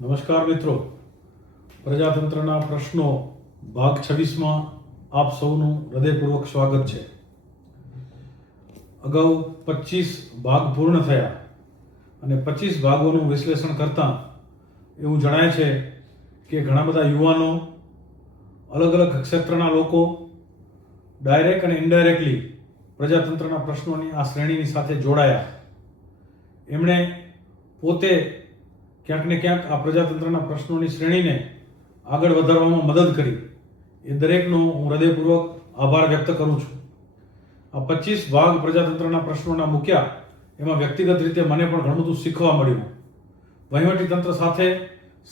નમસ્કાર મિત્રો, પ્રજાતંત્રના પ્રશ્નો ભાગ 26માં આપ સૌનું હૃદયપૂર્વક સ્વાગત છે. અગાઉ 25 ભાગ પૂર્ણ થયા અને 25 ભાગોનું વિશ્લેષણ કરતાં એવું જણાય છે કે ઘણા બધા યુવાનો, અલગ અલગ ક્ષેત્રના લોકો ડાયરેક્ટ અને ઇનડાયરેક્ટલી પ્રજાતંત્રના પ્રશ્નોની આ શ્રેણીની સાથે જોડાયા. એમણે પોતે ક્યાંક ને ક્યાંક આ પ્રજાતંત્રના પ્રશ્નોની શ્રેણીને આગળ વધારવામાં મદદ કરી. એ દરેકનો હું હૃદયપૂર્વક આભાર વ્યક્ત કરું છું. આ 25 ભાગ પ્રજાતંત્રના પ્રશ્નોના મૂક્યા, એમાં વ્યક્તિગત રીતે મને પણ ઘણું બધું શીખવા મળ્યું. વહીવટી તંત્ર સાથે,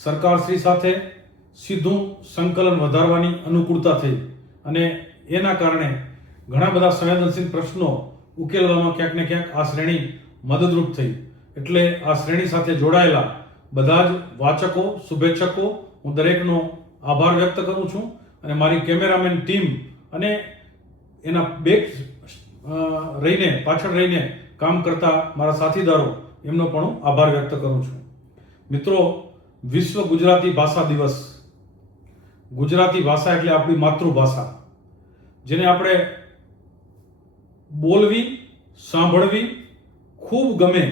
સરકારશ્રી સાથે સીધું સંકલન વધારવાની અનુકૂળતા થઈ અને એના કારણે ઘણા બધા સંવેદનશીલ પ્રશ્નો ઉકેલવામાં ક્યાંક ને ક્યાંક આ શ્રેણી મદદરૂપ થઈ. એટલે આ શ્રેણી સાથે જોડાયેલા બધા જ વાચકો, શુભેચ્છકો, હું દરેકનો આભાર વ્યક્ત કરું છું અને મારી કેમેરામેન ટીમ અને એના પાછળ રહીને કામ કરતા મારા સાથીદારો, એમનો પણ હું આભાર વ્યક્ત કરું છું. મિત્રો, વિશ્વ ગુજરાતી ભાષા દિવસ. ગુજરાતી ભાષા એટલે આપણી માતૃભાષા, જેને આપણે બોલવી, સાંભળવી ખૂબ ગમે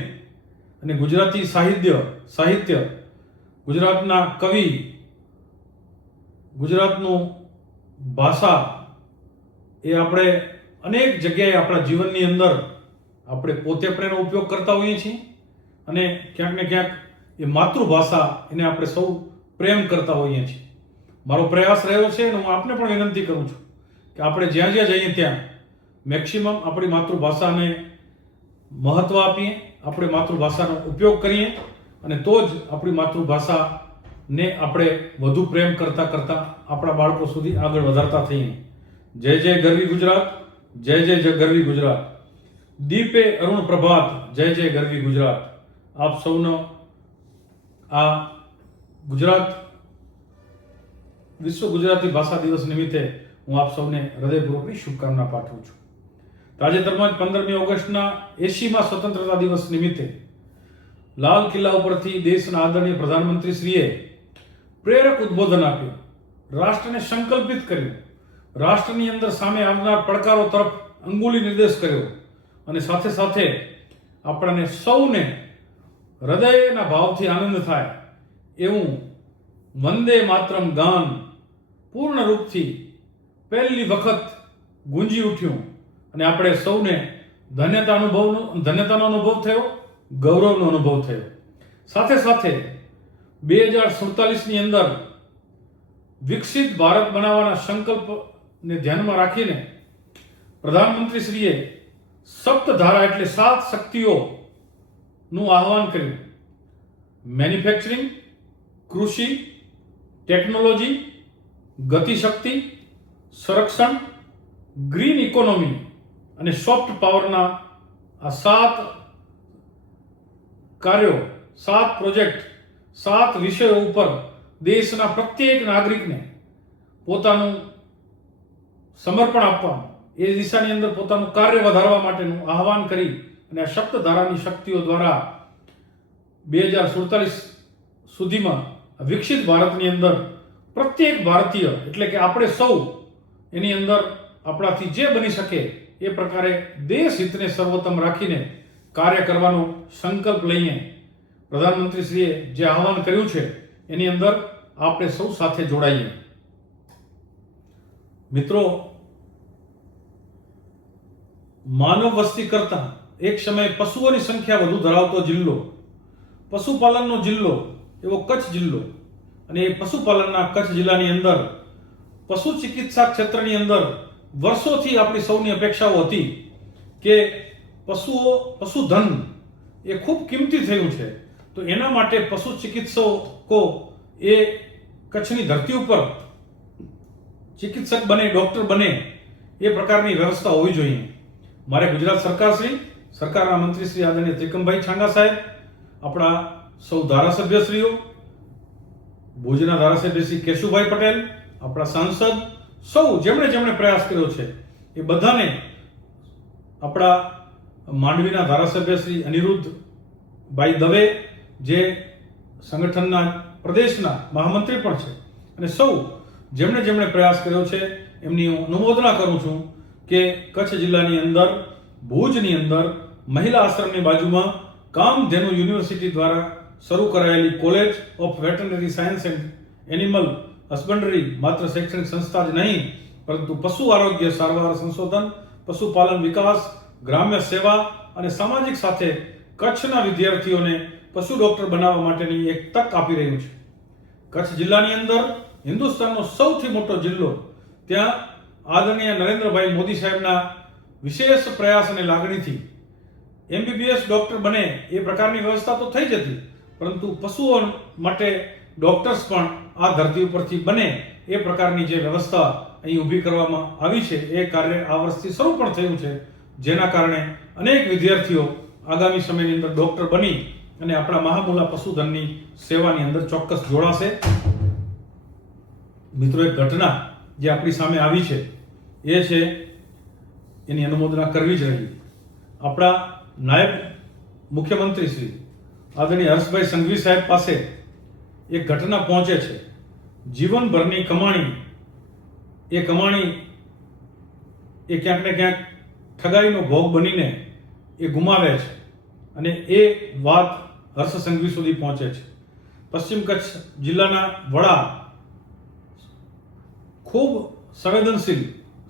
અને ગુજરાતી સાહિત્ય, ગુજરાતના કવિ, ગુજરાતનું ભાષા એ આપણે અનેક જગ્યાએ આપણા જીવનની અંદર આપણે પોતે પણ એનો ઉપયોગ કરતા હોઈએ છીએ અને ક્યાંક ને ક્યાંક એ માતૃભાષા એને આપણે સૌ પ્રેમ કરતા હોઈએ છીએ. મારો પ્રયાસ રહ્યો છે અને હું આપને પણ વિનંતી કરું છું કે આપણે જ્યાં જ્યાં જઈએ ત્યાં મેક્સિમમ આપણી માતૃભાષાને મહત્વ આપીએ, આપણે માતૃભાષાનો ઉપયોગ કરીએ અને તો જ આપણી માતૃભાષાને આપણે વધુ પ્રેમ કરતા આપણા બાળકો સુધી આગળ વધારતા થઈએ. જય જય ગરવી ગુજરાત, જય જય ગરવી ગુજરાત. દીપે અરુણ પ્રભાત, જય જય ગરવી ગુજરાત. આપ સૌનો આ વિશ્વ ગુજરાતી ભાષા દિવસ નિમિત્તે હું આપ સૌને હૃદયપૂર્વકની શુભકામના પાઠવું છું. તાજેતરમાં જ 15મી ઓગસ્ટના 80મા સ્વતંત્રતા દિવસ નિમિત્તે લાલ કિલ્લા ઉપરથી દેશના આદરણીય પ્રધાનમંત્રી શ્રીએ પ્રેરક ઉદ્બોધન આપ્યું, રાષ્ટ્રને સંકલ્પિત કર્યું, રાષ્ટ્રની અંદર સામે આવનાર પડકારો તરફ અંગુલી નિર્દેશ કર્યો અને સાથે સાથે આપણને સૌને હૃદયના ભાવથી આનંદ થાય એવું વંદે માતરમ ગાન પૂર્ણ રૂપથી પહેલી વખત ગુંજી ઉઠ્યું અને આપણે સૌને ધન્યતાનો અનુભવ થયો, ગૌરવનો અનુભવ થયો. સાથે સાથે 2047ની અંદર વિકસિત ભારત બનાવવાના સંકલ્પને ધ્યાનમાં રાખીને પ્રધાનમંત્રી શ્રીએ સપ્તધારા એટલે 7 શક્તિઓનું આહવાન કર્યું. મેન્યુફેક્ચરિંગ, કૃષિ, ટેકનોલોજી, ગતિશક્તિ, સંરક્ષણ, ગ્રીન ઇકોનોમી અને સોફ્ટ પાવરના આ 7 કાર્યો, 7 પ્રોજેક્ટ, 7 વિષયો ઉપર દેશના પ્રત્યેક નાગરિકને પોતાનું સમર્પણ આપવાનું, એ દિશાની અંદર પોતાનું કાર્ય વધારવા માટેનું આહવાન કરી અને આ સપ્તધારાની શક્તિઓ દ્વારા 2047 સુધીમાં વિકસિત ભારતની અંદર પ્રત્યેક ભારતીય એટલે કે આપણે સૌ એની અંદર આપણાથી જે બની શકે એ પ્રકારે દેશ હિતને સર્વોત્તમ રાખીને કાર્ય કરવાનો સંકલ્પ લઈને પ્રધાનમંત્રીશ્રીએ જે આહવાન કર્યું છે એની અંદર આપણે સૌ સાથે જોડાઈએ. મિત્રો, માનવ વસ્તી કરતાં એક સમયે પશુઓની સંખ્યા વધુ ધરાવતો જિલ્લો, પશુપાલનનો જિલ્લો એવો કચ્છ જિલ્લો, અને એ પશુપાલનના કચ્છ જિલ્લાની અંદર પશુ ચિકિત્સા ક્ષેત્રની અંદર વર્ષોથી આપણી સૌની અપેક્ષાઓ હતી કે પશુધન એ ખૂબ કિંમતી થયું છે, તો એના માટે પશુ ચિકિત્સકો એ કચ્છની ધરતી ઉપર ચિકિત્સક બને, ડોક્ટર બને એ પ્રકારની વ્યવસ્થા હોવી જોઈએ. મારે ગુજરાત સરકારના મંત્રી શ્રી આદરણીય ત્રિકમભાઈ છાંગા સાહેબ, આપણા સૌ ધારાસભ્યશ્રીઓ, ભુજના ધારાસભ્ય શ્રી કેશુભાઈ પટેલ, આપણા સાંસદ, સૌ જેમણે પ્રયાસ કર્યો છે એ બધાને, આપણા માંડવીના ધારાસભ્ય શ્રી અનિરુદ્ધભાઈ દવે જે સંગઠનના પ્રદેશના મહામંત્રી પણ છે અને સૌ જેમણે પ્રયાસ કર્યો છે એમની હું અનુમોદના કરું છું કે કચ્છ જિલ્લાની અંદર ભુજની અંદર મહિલા આશ્રમની બાજુમાં કામધેનુ યુનિવર્સિટી દ્વારા શરૂ કરાયેલી college of veterinary science and animal husbandry માત્ર શૈક્ષણિક સંસ્થા જ નહીં પરંતુ પશુ આરોગ્ય સારવાર સંશોધન પશુપાલન વિકાસ ગ્રામ્ય સેવા અને સામાજિક સાથે કચ્છના વિદ્યાર્થીઓને પશુ ડોક્ટર બનાવવા માટેની એક તક આપી રહ્યું છે. કચ્છ જિલ્લાની અંદર હિન્દુસ્તાનનો સૌથી મોટો જિલ્લો, ત્યાં આદરણીય નરેન્દ્રભાઈ મોદી સાહેબના વિશેષ પ્રયાસ અને લાગણીથી MBBS ડોક્ટર બને એ પ્રકારની વ્યવસ્થા તો થઈ જ હતી, પરંતુ પશુઓ માટે ડોક્ટર્સ પણ આ ધરતી ઉપરથી બને એ પ્રકારની જે વ્યવસ્થા અહીં ઊભી કરવામાં આવી છે એ કાર્ય આ વર્ષથી શરૂ પણ થયું છે, જેના કારણે અનેક વિદ્યાર્થીઓ આગામી સમયની અંદર ડોક્ટર બની અને આપણા મહામૂલા પશુધનની સેવાની અંદર ચોક્કસ જોડાશે. મિત્રો, એક ઘટના જે આપણી સામે આવી છે એ છે, એની અનુમોદના કરવી જ રહી. આપણા નાયબ મુખ્યમંત્રી શ્રી આદરણીય હર્ષભાઈ સંઘવી સાહેબ પાસે એક ઘટના પહોંચે છે. જીવનભરની કમાણી એ ક્યાંક ને ક્યાંક ઠગાઈનો ભોગ બનીને એ ગુમાવે છે અને એ વાત હર્ષ સંઘવી સુધી પહોંચે છે. પશ્ચિમ કચ્છ જિલ્લાના વડા ખૂબ સંવેદનશીલ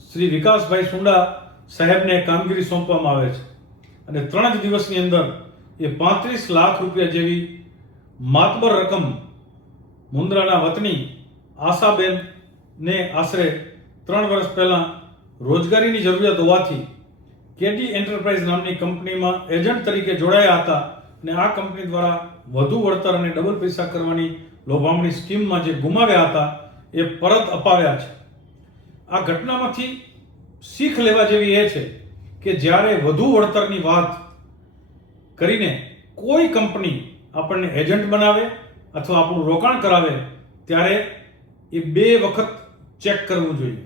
શ્રી વિકાસભાઈ સુંડા સાહેબને કામગીરી સોંપવામાં આવે છે અને 3 જ દિવસની અંદર એ 35 લાખ રૂપિયા જેવી માતબર રકમ મુન્દ્રાના વતની આશાબેન ને આશરે 3 વર્ષ પહેલા રોજગારીની જરૂરિયાત હોવાથી કેડી એન્ટરપ્રાઇઝ નામની કંપનીમાં એજન્ટ તરીકે જોડાયા હતા અને આ કંપની દ્વારા વધુ વળતર અને ડબલ પૈસા કરવાની લોભામણી સ્કીમમાં જે ગુમાવ્યા હતા એ પરત અપાવ્યા છે. આ ઘટનામાંથી શીખ લેવા જેવી એ છે કે જ્યારે વધુ વળતરની વાત કરીને કોઈ કંપની આપણને એજન્ટ બનાવે અથવા આપણું રોકાણ કરાવે ત્યારે એ 2 વખત ચેક કરવું જોઈએ.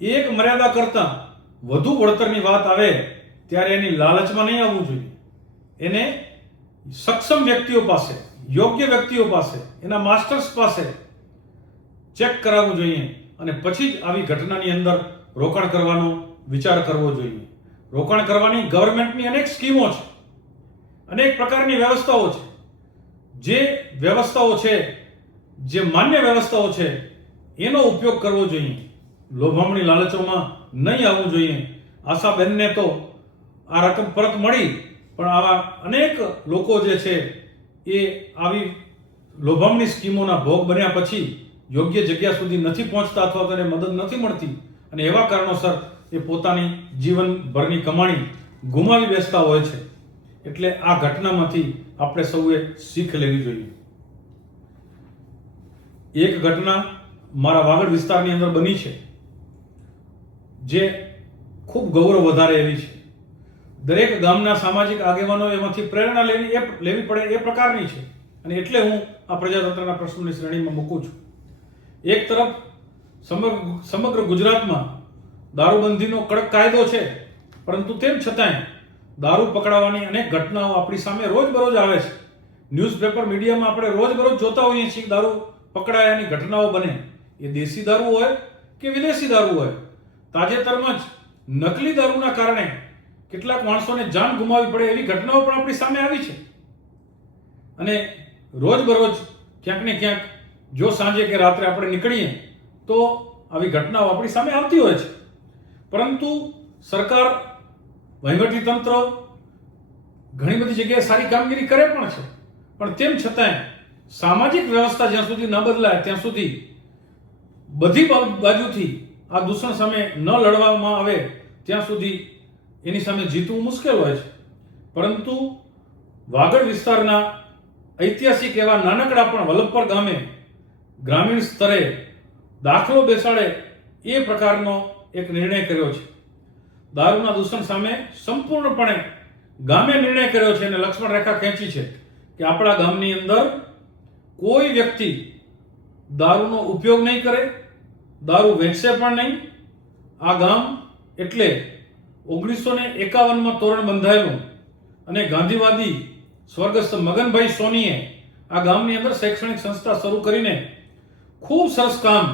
એક મર્યાદા કરતાં વધુ વળતરની વાત આવે ત્યારે એની લાલચમાં નહીં આવવું જોઈએ. એને સક્ષમ વ્યક્તિઓ પાસે, યોગ્ય વ્યક્તિઓ પાસે, એના માસ્ટર્સ પાસે ચેક કરાવવું જોઈએ અને પછી જ આવી ઘટનાની અંદર રોકાણ કરવાનો વિચાર કરવો જોઈએ. રોકાણ કરવાની ગવર્મેન્ટની અનેક સ્કીમો છે, અનેક પ્રકારની વ્યવસ્થાઓ છે. જે વ્યવસ્થાઓ છે, જે માન્ય વ્યવસ્થાઓ છે, એનો ઉપયોગ કરવો જોઈએ. લોભામણી લાલચોમાં નહીં આવવું જોઈએ. આશાબેનને તો આ રકમ પરત મળી, પણ આવા અનેક લોકો જે છે એ આવી લોભામણી સ્કીમોના ભોગ બન્યા પછી યોગ્ય જગ્યા સુધી નથી પહોંચતા અથવા તો એને મદદ નથી મળતી અને એવા કારણોસર એ પોતાની જીવનભરની કમાણી ગુમાવી બેસતા હોય છે. એટલે આ ઘટનામાંથી આપણે સૌએ શીખ લેવી જોઈએ. એક ઘટના મારા વાગડ વિસ્તારની અંદર બની છે જે ખૂબ ગૌરવ વધારે એવી છે. દરેક ગામના સામાજિક આગેવાનો એમાંથી પ્રેરણા લેવી પડે એ પ્રકારની છે અને એટલે હું આ પ્રજાતંત્રના પ્રશ્નોની શ્રેણીમાં મૂકું છું. એક તરફ સમગ્ર ગુજરાતમાં દારૂબંધીનો કડક કાયદો છે, પરંતુ તેમ છતાંય દારૂ પકડાવાની અનેક ઘટનાઓ આપણી સામે રોજબરોજ આવે છે. ન્યૂઝપેપર મીડિયામાં આપણે રોજબરોજ જોતા હોઈએ છીએ કે દારૂ પકડાયાની ઘટનાઓ બને. એ દેશી દારૂ હોય કે વિદેશી દારૂ હોય. તાજેતરમાં જ નકલી દારૂના કારણે કેટલાક માણસોને જાન ગુમાવવી પડે એવી ઘટનાઓ પણ આપણી સામે આવી છે. અને રોજબરોજ ક્યાંક ને ક્યાંક જો સાંજે કે રાત્રે આપણે નીકળીએ તો આવી ઘટનાઓ આપણી સામે આવતી હોય છે. પરંતુ સરકાર, વહીવટી તંત્ર ઘણી બધી જગ્યાએ સારી કામગીરી કરે પણ છે, પણ તેમ છતાંય સામાજિક વ્યવસ્થા જ્યાં સુધી ન બદલાય ત્યાં સુધી બધી બાજુથી આ દૂષણ સામે ન લડવામાં આવે ત્યાં સુધી એની સામે જીતવું મુશ્કેલ હોય છે. પરંતુ વાગડ વિસ્તારના ઐતિહાસિક એવા નાનકડા પણ વલ્લભપર ગામે ગ્રામીણ સ્તરે દાખલો બેસાડે એ પ્રકારનો એક નિર્ણય કર્યો છે. દારૂના દૂષણ સામે સંપૂર્ણપણે ગામે નિર્ણય કર્યો છે અને લક્ષ્મણ રેખા ખેંચી છે કે આપણા ગામની અંદર કોઈ વ્યક્તિ દારૂનો ઉપયોગ નહીં કરે, દારૂ વેચશે પણ નહીં. આ ગામ એટલે 1951માં તોરણ બંધાયેલું અને ગાંધીવાદી સ્વર્ગસ્થ મગનભાઈ સોનીએ આ ગામની અંદર શૈક્ષણિક સંસ્થા શરૂ કરીને ખૂબ સરસ કામ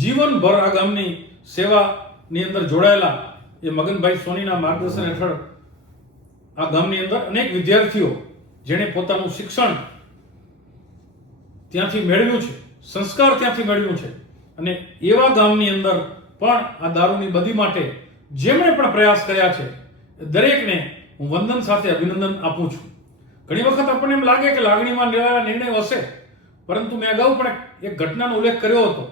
જીવનભર આ ગામની સેવાની અંદર જોડાયેલા એ મગનભાઈ સોનીના માર્ગદર્શન હેઠળ આ ગામની અંદર અનેક વિદ્યાર્થીઓ જેણે પોતાનું શિક્ષણ ત્યાંથી મેળવ્યું છે, સંસ્કાર ત્યાંથી મેળવ્યું છે, અને એવા ગામની અંદર પણ આ દારૂની બદી માટે જેમણે પણ પ્રયાસ કર્યા છે દરેકને હું વંદન સાથે અભિનંદન આપું છું. ઘણી વખત આપણને એમ લાગે કે લાગણીમાં લેવાયેલા નિર્ણયો હશે, પરંતુ મેં અગાઉ પણ એક ઘટનાનો ઉલ્લેખ કર્યો હતો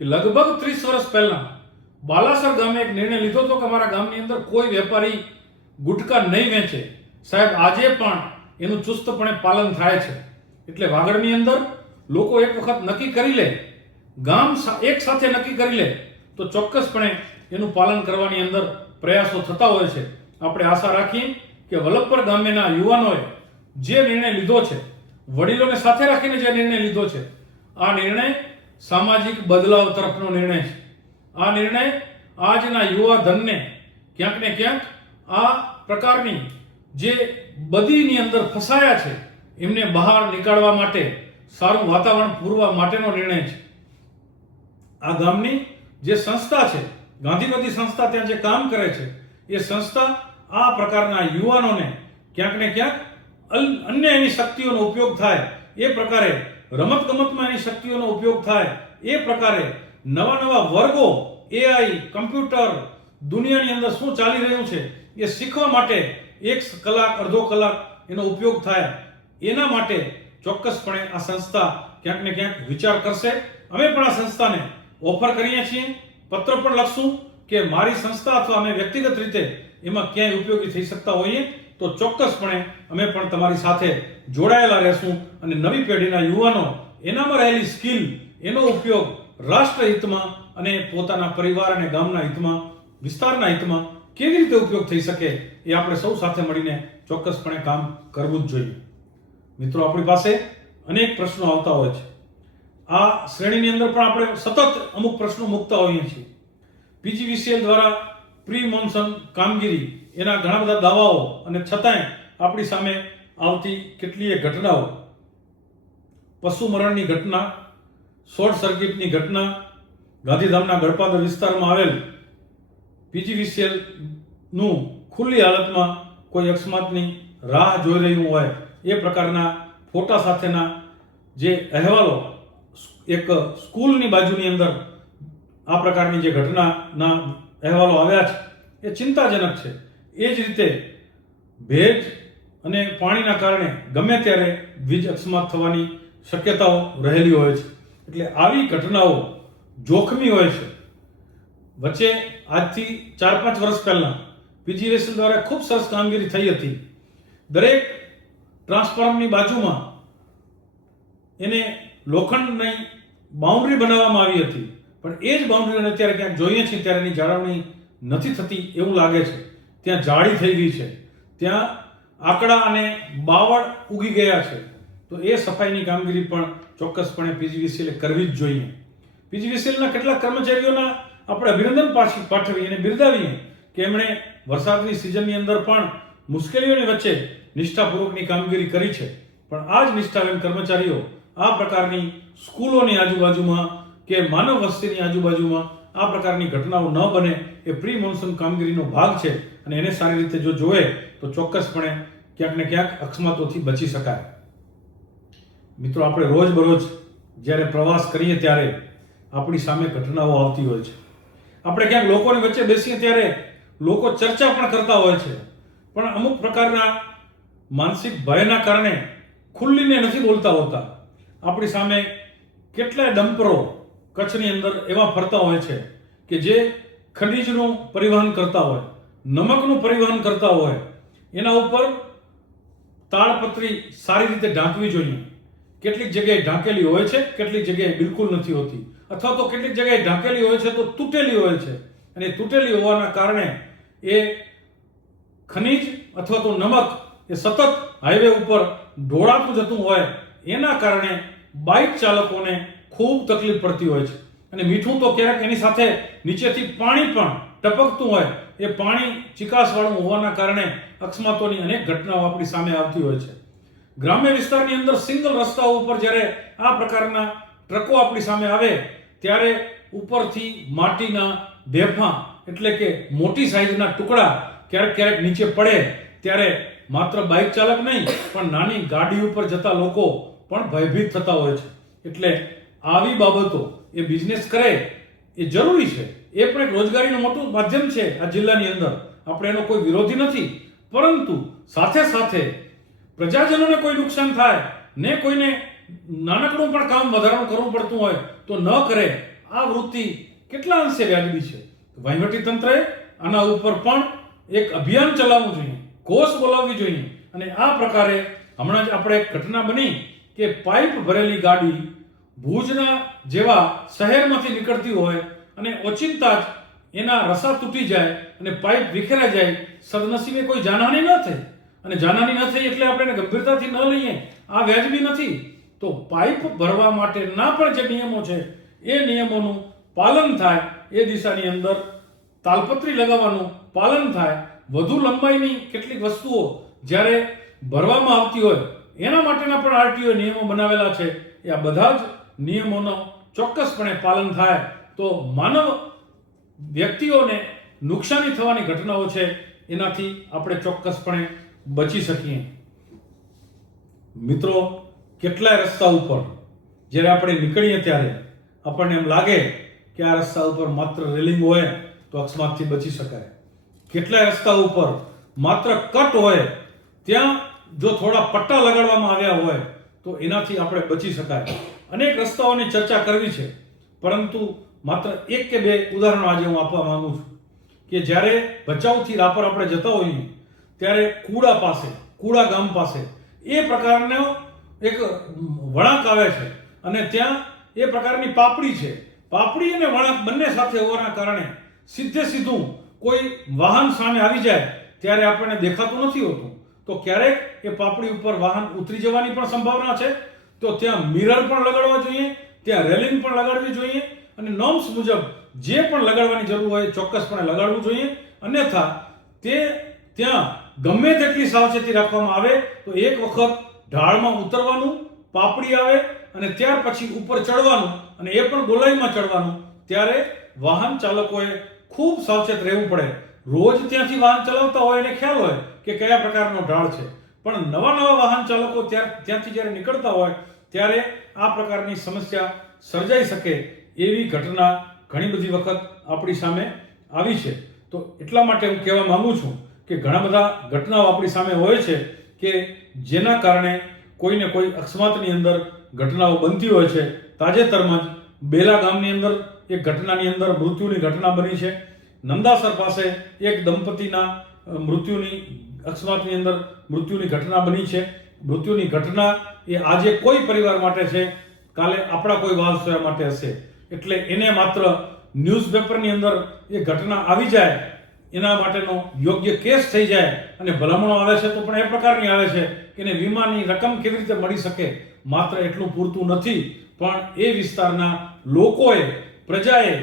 કે લગભગ 30 વર્ષ પહેલા બાલાસર ગામે એક નિર્ણય લીધો હતો કે અમારા ગામની અંદર કોઈ વેપારી ગુટકા નહીં વેચે. સાહેબ, આજે પણ એનું ચુસ્તપણે પાલન થાય છે. એટલે વાગડની અંદર લોકો એક વખત નક્કી કરી લે, ગામ એક સાથે નક્કી કરી લે તો ચોક્કસપણે એનું પાલન કરવાની અંદર પ્રયાસો થતા હોય છે. આપણે આશા રાખીએ કે વલ્લભપર ગામના યુવાનોએ જે નિર્ણય લીધો છે, વડીલોને સાથે રાખીને જે નિર્ણય લીધો છે, આ નિર્ણય સામાજિક બદલાવ તરફનો નિર્ણય છે. આ નિર્ણય આજના યુવા ધનને ક્યાંક ને ક્યાંક આ પ્રકારની જે બદીની અંદર ફસાયા છે એમને બહાર નીકાળવા માટે સારું વાતાવરણ પૂરવા માટેનો નિર્ણય છે. આ ગામની જે સંસ્થા છે, ગાંધીવાદી સંસ્થા ત્યાં જે કામ કરે છે, એ સંસ્થા આ પ્રકારના યુવાનોને ક્યાંક ને ક્યાંક અન્ય એની શક્તિઓનો ઉપયોગ થાય એ પ્રકારે, રમતગમતમાં એની શક્તિઓનો ઉપયોગ થાય એ પ્રકારે નવા નવા વર્ગો, એઆઈ, કમ્પ્યુટર, દુનિયાની અંદર શું ચાલી રહ્યું છે એ શીખવા માટે 1 કલાક, અડધો કલાક એનો ઉપયોગ થાય, એના માટે ચોક્કસપણે આ સંસ્થા ક્યાંક ને ક્યાંક વિચાર કરશે. અમે પણ આ સંસ્થાને ઓફર કરીએ છીએ, પત્ર પણ લખશું કે મારી સંસ્થા અથવા અમે વ્યક્તિગત રીતે એમાં ક્યાંય ઉપયોગી થઈ શકતા હોઈએ તો ચોક્કસપણે અમે પણ તમારી સાથે જોડાયેલા રહેશું અને નવી પેઢીના યુવાનો એનામાં રહેલી સ્કિલ, એનો ઉપયોગ રાષ્ટ્ર હિતમાં અને પોતાના પરિવાર અને ગામના હિતમાં, વિસ્તારના હિતમાં કેવી રીતે ઉપયોગ થઈ શકે એ આપણે સૌ સાથે મળીને ચોક્કસપણે કામ કરવું જ જોઈએ. મિત્રો, આપણી પાસે અનેક પ્રશ્નો આવતા હોય છે. આ શ્રેણીની અંદર પણ આપણે સતત અમુક પ્રશ્નો મૂકતા હોઈએ છીએ. પીજીવીસીએલ દ્વારા પ્રી મોન્સૂન કામગીરી, એના ઘણા બધા દાવાઓ, અને છતાંય આપણી સામે આવતી કેટલીય ઘટનાઓ, પશુ મરણની ઘટના, શોર્ટ સર્કિટની ઘટના, ગાંધીધામના ગળપાદર વિસ્તારમાં આવેલ પીજીવીસીએલ નું ખુલ્લી હાલતમાં કોઈ અકસ્માતની રાહ જોઈ રહ્યું હોય એ પ્રકારના ફોટા સાથેના જે અહેવાલો એક સ્કૂલની બાજુની અંદર આ પ્રકારની જે ઘટનાના અહેવાલો આવ્યા છે એ ચિંતાજનક છે. એ જ રીતે ભેજ અને પાણીના કારણે ગમે ત્યારે વીજ અકસ્માત થવાની શક્યતાઓ રહેલી હોય છે. એટલે આવી ઘટનાઓ જોખમી હોય છે. વચ્ચે આજથી 4-5 વર્ષ પહેલા પીજીવીસીએલ દ્વારા ખૂબ સરસ કામગીરી થઈ હતી. દરેક ટ્રાન્સફોર્મરની બાજુમાં એને લોખંડની બાઉન્ડ્રી બનાવવામાં આવી હતી, પણ એ જ બાઉન્ડ્રીને અત્યારે ક્યાંક જોઈએ છીએ ત્યારે એની જાળવણી નથી થતી એવું લાગે છે. ત્યાં જાળી થઈ ગઈ છે, ત્યાં આકડા અને બાવળ ઉગી ગયા છે. તો એ સફાઈની કામગીરી પણ ચોક્કસપણે પીજીવીસીએલે કરવી જ જોઈએ. પીજીવીસીએલના કેટલાક કર્મચારીઓના આપણે અભિનંદન પાઠવીએ અને બિરદાવીએ કે એમણે વરસાદની સિઝનની અંદર પણ મુશ્કેલીઓની વચ્ચે નિષ્ઠાપૂર્વકની કામગીરી કરી છે. પણ આ જ નિષ્ઠાવાન કર્મચારીઓ આ પ્રકારની સ્કૂલોની આજુબાજુમાં કે માનવ વસ્તીની આજુબાજુમાં આ પ્રકારની ઘટનાઓ ન બને એ પ્રી મોન્સૂન કામગીરીનો ભાગ છે અને એને સારી રીતે જો જોવે તો ચોક્કસપણે ક્યાંક ને ક્યાંક અકસ્માતોથી બચી શકાય. મિત્રો, આપણે રોજબરોજ જ્યારે પ્રવાસ કરીએ ત્યારે આપણી સામે ઘટનાઓ આવતી હોય છે. આપણે ક્યાંક લોકોની વચ્ચે બેસીએ ત્યારે લોકો ચર્ચા પણ કરતા હોય છે, પણ અમુક પ્રકારના માનસિક ભયના કારણે ખુલ્લીને નથી બોલતા હોતા. આપણી સામે કેટલાય ડમ્પરો કચ્છની અંદર એવા ફરતા હોય છે કે જે ખનીજનું પરિવહન કરતા હોય, નમકનું પરિવહન કરતા હોય. એના ઉપર તાડપત્રી સારી રીતે ઢાંકવી જોઈએ. કેટલીક જગ્યાએ ઢાંકેલી હોય છે, કેટલીક જગ્યાએ બિલકુલ નથી હોતી, અથવા તો કેટલીક જગ્યાએ ઢાંકેલી હોય છે તો તૂટેલી હોય છે. અને તૂટેલી હોવાના કારણે એ ખનીજ અથવા તો નમક એ સતત હાઈવે ઉપર ઢોળાતું જતું હોય, એના કારણે બાઇક ચાલકોને ખૂબ તકલીફ પડતી હોય છે. અને મીઠું તો ક્યારેક એની સાથે નીચેથી પાણી પણ ટપકતું હોય, એ પાણી ચિકાસવાળું હોવાના કારણે અકસ્માતોની અનેક ઘટનાઓ આપણી સામે આવતી હોય છે. ગ્રામ્ય વિસ્તારની અંદર સિંગલ રસ્તાઓ ઉપર જ્યારે આ પ્રકારના ટ્રકો આપણી સામે આવે ત્યારે ઉપરથી માટીના ઢેફા એટલે કે મોટી સાઈઝના ટુકડા ક્યારેક ક્યારેક નીચે પડે ત્યારે માત્ર બાઇક ચાલક નહીં પણ નાની ગાડી ઉપર જતા લોકો પણ ભયભીત થતા હોય છે. એટલે આવી બાબતો એ બિઝનેસ કરે એ જરૂરી છે, એ પણ એક રોજગારીનું મોટું માધ્યમ છે આ જિલ્લાની અંદર. આપણે એનો કોઈ વિરોધી નથી, પરંતુ સાથે સાથે પ્રજાજનોને કોઈ નુકસાન થાય ને કોઈને નાનકડું પણ કામ વધારાનું કરવું પડતું હોય તો ન કરે, આ વૃત્તિ કેટલા અંશે વ્યાજબી છે. વહીવટી તંત્રએ આના ઉપર પણ એક અભિયાન ચલાવવું જોઈએ, કોષ બોલાવવી જોઈએ. અને આ પ્રકારે હમણાં જ આપણે એક ઘટના બની કે પાઇપ ભરેલી ગાડી ભુજના જેવા શહેરમાંથી નીકળતી હોય અને ઓચિંતા જ એના રસા તૂટી જાય અને પાઇપ વિખેરાઈ જાય. સદનસીબે કોઈ જાનહાનિ ન થઈ, અને જાનહાનિ ન થઈ એટલે આપણે એને ગંભીરતાથી ન લઈએ, આ વ્યાજબી નથી. તો પાઇપ ભરવા માટેના પણ જે નિયમો છે એ નિયમોનું પાલન થાય, એ દિશાની અંદર તાલપત્રી લગાવવાનું પાલન થાય. વધુ લંબાઈની કેટલીક વસ્તુઓ જ્યારે ભરવામાં આવતી હોય એના માટેના પણ આરટીઓ નિયમો બનાવેલા છે. એ આ બધા જ નિયમોનો ચોક્કસપણે પાલન થાય તો માનવ વ્યક્તિઓને નુકસાની થવાની ઘટનાઓ છે એનાથી આપણે ચોક્કસપણે બચી શકીએ. મિત્રો, કેટલાય રસ્તા ઉપર જ્યારે આપણે નીકળીએ ત્યારે આપણને એમ લાગે કે આ રસ્તા ઉપર માત્ર રેલિંગ હોય તો અકસ્માતથી બચી શકાય. કેટલાય રસ્તા ઉપર માત્ર કટ હોય, ત્યાં જો થોડા પટ્ટા લગાડવામાં આવ્યા હોય તો એનાથી આપણે બચી શકાય. અનેક રસ્તાઓની ચર્ચા કરવી છે, પરંતુ માત્ર એક કે બે ઉદાહરણો આજે હું આપવા માંગુ છું કે જ્યારે ભચાઉથી રાપર આપણે જતા હોઈએ ત્યારે કુડા ગામ પાસે એ પ્રકારનો એક વળાંક આવે છે અને ત્યાં એ પ્રકારની પાપડી છે. પાપડી અને વળાંક બંને સાથે હોવાના કારણે સીધે સીધું કોઈ વાહન સામે આવી જાય ત્યારે આપણને દેખાતું નથી હોતું, તો ક્યારેક એ પાપડી ઉપર વાહન ઉતરી જવાની પણ સંભાવના છે. તો ત્યાં મિરર પણ લગાડવા જોઈએ, ત્યાં રેલિંગ પણ લગાડવી જોઈએ અને નોર્મ્સ મુજબ જે પણ લગાડવાની જરૂર હોય ચોક્કસપણે લગાડવું જોઈએ. અન્યથા ત્યાં ગમે તેટલી સાવચેતી રાખવામાં આવે તો એક વખત ઢાળમાં ઉતરવાનું, પાપડી આવે અને ત્યાર પછી ઉપર ચડવાનું, અને એ પણ ગોલાઈમાં ચડવાનું. ત્યારે વાહન ચાલકોએ ખૂબ સાવચેત રહેવું પડે. રોજ ત્યાંથી વાહન ચલાવતા હોય એને ખ્યાલ હોય કે કયા પ્રકારનો ઢાળ છે, પણ નવા વાહન ચાલકો ત્યાંથી જ્યારે નીકળતા હોય ત્યારે આ પ્રકારની સમસ્યા સર્જાઈ શકે એવી ઘટના ઘણી બધી વખત આપણી સામે આવી છે. તો એટલા માટે હું કહેવા માંગુ છું કે ઘણા બધા ઘટનાઓ આપણી સામે હોય છે કે જેના કારણે કોઈને કોઈ અકસ્માતની અંદર ઘટનાઓ બનતી હોય છે. તાજેતરમાં જ બેલા ગામની અંદર એક ઘટનાની અંદર મૃત્યુની ઘટના બની છે. નંદાસર પાસે એક દંપતીના અકસ્માતની અંદર મૃત્યુની ઘટના બની છે. મૃત્યુની ઘટના એ આજે કોઈ પરિવાર માટે છે, કાલે આપણા કોઈ વારસોયા માટે હશે. એટલે એને માત્ર ન્યૂઝપેપરની અંદર એ ઘટના આવી જાય, એના માટેનો યોગ્ય કેસ થઈ જાય અને ભલામણો આવે છે તો પણ એ પ્રકારની આવે છે કે એને વીમાની રકમ કેવી રીતે મળી શકે, માત્ર એટલું પૂરતું નથી. પણ એ વિસ્તારના લોકોએ, પ્રજાએ,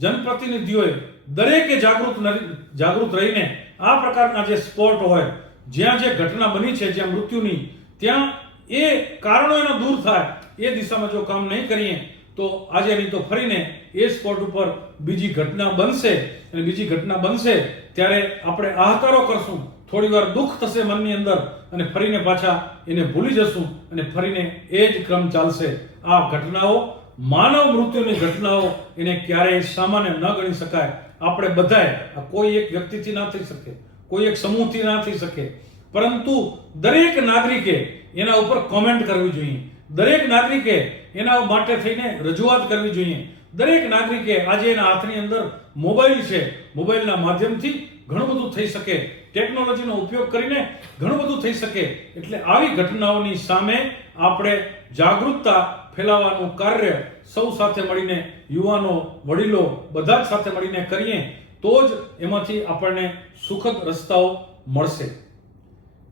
જનપ્રતિનિધિઓએ દરેકે જાગૃત રહીને આ પ્રકારના જે સ્પોટ હોય, જ્યાં જે ઘટના બની છે, જ્યાં મૃત્યુની, ત્યાં એ કારણો એના દૂર થાય એ દિશામાં જો કામ નહીં કરીએ તો આજે નહીં તો ફરીને એ સ્પોટ ઉપર બીજી ઘટના બનશે, અને બીજી ઘટના બનશે ત્યારે આપણે આહકારો કરશું, થોડી વાર દુઃખ થશે મનની અંદર અને ફરીને પાછા એને ભૂલી જશું અને ફરીને એ જ ક્રમ ચાલશે. આ ઘટનાઓ, માનવ મૃત્યુની ઘટનાઓ, એને ક્યારેય સામાન્ય ન ગણી શકાય. આપણે બધાએ, આ કોઈ એક વ્યક્તિથી ના થઈ શકે, કોઈ એક સમૂહથી ના થઈ શકે, પરંતુ દરેક નાગરિકે એના ઉપર કોમેન્ટ કરવી જોઈએ. દરેક નાગરિકે એના માટે થઈને રજૂઆત કરવી જોઈએ. દરેક નાગરિકે, આજે એના હાથની અંદર મોબાઈલ છે, મોબાઈલના માધ્યમથી ઘણું બધું થઈ શકે, ટેકનોલોજીનો ઉપયોગ કરીને ઘણું બધું થઈ શકે. એટલે આવી ઘટનાઓની સામે આપણે જાગૃતતા ફેલાવવાનું કાર્ય સૌ સાથે મળીને, યુવાનો, વડીલો, બધા જ સાથે મળીને કરીએ તો જ એમાંથી આપણને સુખદ રસ્તાઓ મળશે.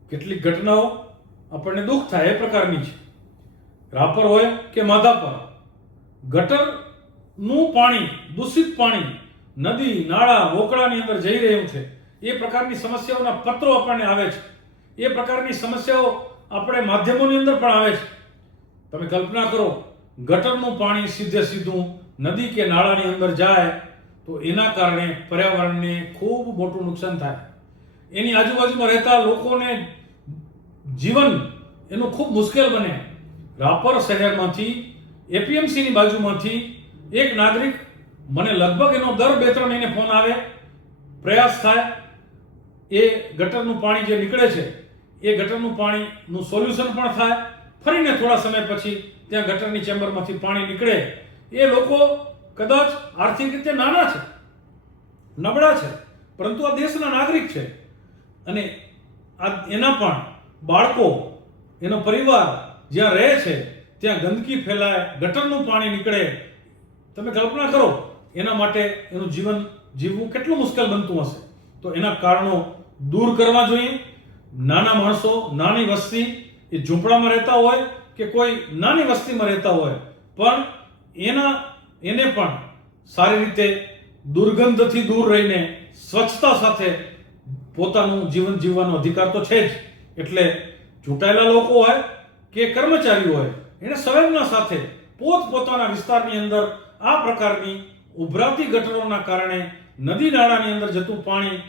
કેટલીક ઘટનાઓ આપણને દુઃખ થાય એ પ્રકારની છે. રાપર હોય કે માધાપર, ગટરનું પાણી, દૂષિત પાણી નદી, નાળા, વોકળાની અંદર જઈ રહ્યું છે. એ પ્રકારની સમસ્યાઓના પત્રો આપણને આવે છે. એ પ્રકારની સમસ્યાઓ આપણે માધ્યમોની અંદર પણ આવે છે. તમે કલ્પના કરો, ગટરનું પાણી સીધે સીધું નદી કે નાળાની અંદર જાય તો એના કારણે પર્યાવરણને ખૂબ મોટું નુકસાન થાય. એની આજુબાજુમાં રહેતા લોકોને જીવન એનું ખૂબ મુશ્કેલ બને. રાપર શહેરમાંથી એપીએમસીની બાજુમાંથી એક નાગરિક, મને લગભગ એનો દર 2-3 મહિને ફોન આવે, પ્રયાસ થાય એ ગટરનું પાણી જે નીકળે છે એ ગટરનું પાણીનું સોલ્યુશન પણ થાય, ફરીને થોડા સમય પછી ત્યાં ગટરની ચેમ્બરમાંથી પાણી નીકળે. એ લોકો કદાચ આર્થિક રીતે નાના છે, નબળા છે, પરંતુ આ દેશના નાગરિક છે અને એના પણ બાળકો, એનો પરિવાર જ્યાં રહે છે ત્યાં ગંદકી ફેલાય, ગટરનું પાણી નીકળે. તમે કલ્પના કરો એના માટે એનું જીવન જીવવું કેટલું મુશ્કેલ બનતું હશે. તો એના કારણો દૂર કરવા જોઈએ. નાના માણસો, નાની વસ્તી, એ ઝૂંપડામાં રહેતા હોય કે કોઈ નાની વસ્તીમાં રહેતા હોય, પણ એને પણ સારી રીતે દુર્ગંધથી દૂર રહીને સ્વચ્છતા સાથે પોતાનું જીવન જીવવાનો અધિકાર તો છે જ. એટલે ચૂંટાયેલા લોકો હોય કે કર્મચારીઓ હોય, એને સંવેદના સાથે પોતપોતાના વિસ્તારની અંદર આ પ્રકારની ઉભરાતી ગટરોના કારણે નદી નાળાની અંદર જતું પાણી,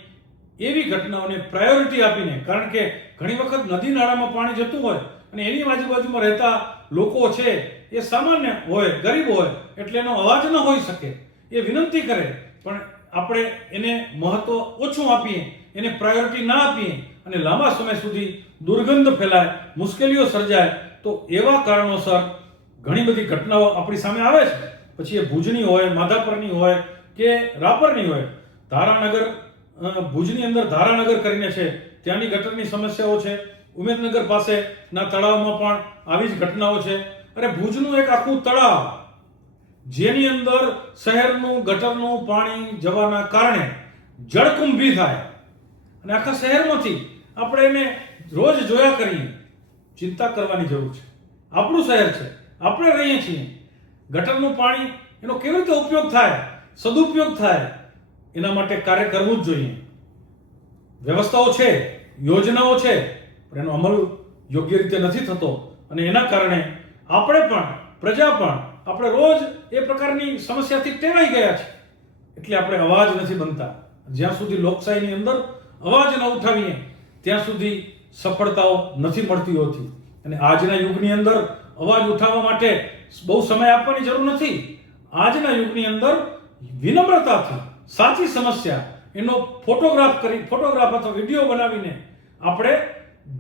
એવી ઘટનાઓને પ્રાયોરિટી આપીને, કારણ કે ઘણી વખત નદી નાળામાં પાણી જતું હોય અને એની આજુબાજુમાં રહેતા લોકો છે એ સામાન્ય હોય, ગરીબ હોય, એટલે એનો અવાજ ન હોઈ શકે. એ વિનંતી કરે પણ આપણે એને મહત્વ ઓછું આપીએ, એને પ્રાયોરિટી ના આપીએ અને લાંબા સમય સુધી દુર્ગંધ ફેલાય, મુશ્કેલીઓ સર્જાય. તો એવા કારણોસર ઘણી બધી ઘટનાઓ આપણી સામે આવે છે. પછી એ ભુજની હોય, માધાપરની હોય કે રાપરની હોય. ધારાનગર, ભુજની અંદર ધારાનગર કરીને છે, ત્યાંની ગટરની સમસ્યાઓ છે. ઉમેદનગર પાસેના તળાવમાં પણ આવી જ ઘટનાઓ છે. અરે ભુજનું એક આખું તળાવ, જેની અંદર શહેરનું ગટરનું પાણી જવાના કારણે જળકુંભી થાય અને આખા શહેરમાંથી આપણે એને રોજ જોયા કરીએ. ચિંતા કરવાની જરૂર છે. આપણું શહેર છે, આપણે રહીએ છીએ. ગટરનું પાણી, એનો કેવી રીતે ઉપયોગ થાય, સદુપયોગ થાય, એના માટે કાર્ય કરવું જ જોઈએ. વ્યવસ્થાઓ છે, યોજનાઓ છે, પણ એનો અમલ યોગ્ય રીતે નથી થતો અને એના કારણે આપણે પણ, પ્રજા પણ, આપણે રોજ એ પ્રકારની સમસ્યાથી ટેવાઈ ગયા છે. એટલે આપણે અવાજ નથી બનતા. જ્યાં સુધી લોકશાહીની અંદર અવાજ ન ઉઠાવીએ ત્યાં સુધી સફળતાઓ નથી મળતી હોતી. અને આજના યુગની અંદર અવાજ ઉઠાવવા માટે બહુ સમય આપવાની જરૂર નથી. આજના યુગની અંદર વિનમ્રતાથી સાચી સમસ્યા, એનો ફોટોગ્રાફ અથવા વિડીયો બનાવીને આપણે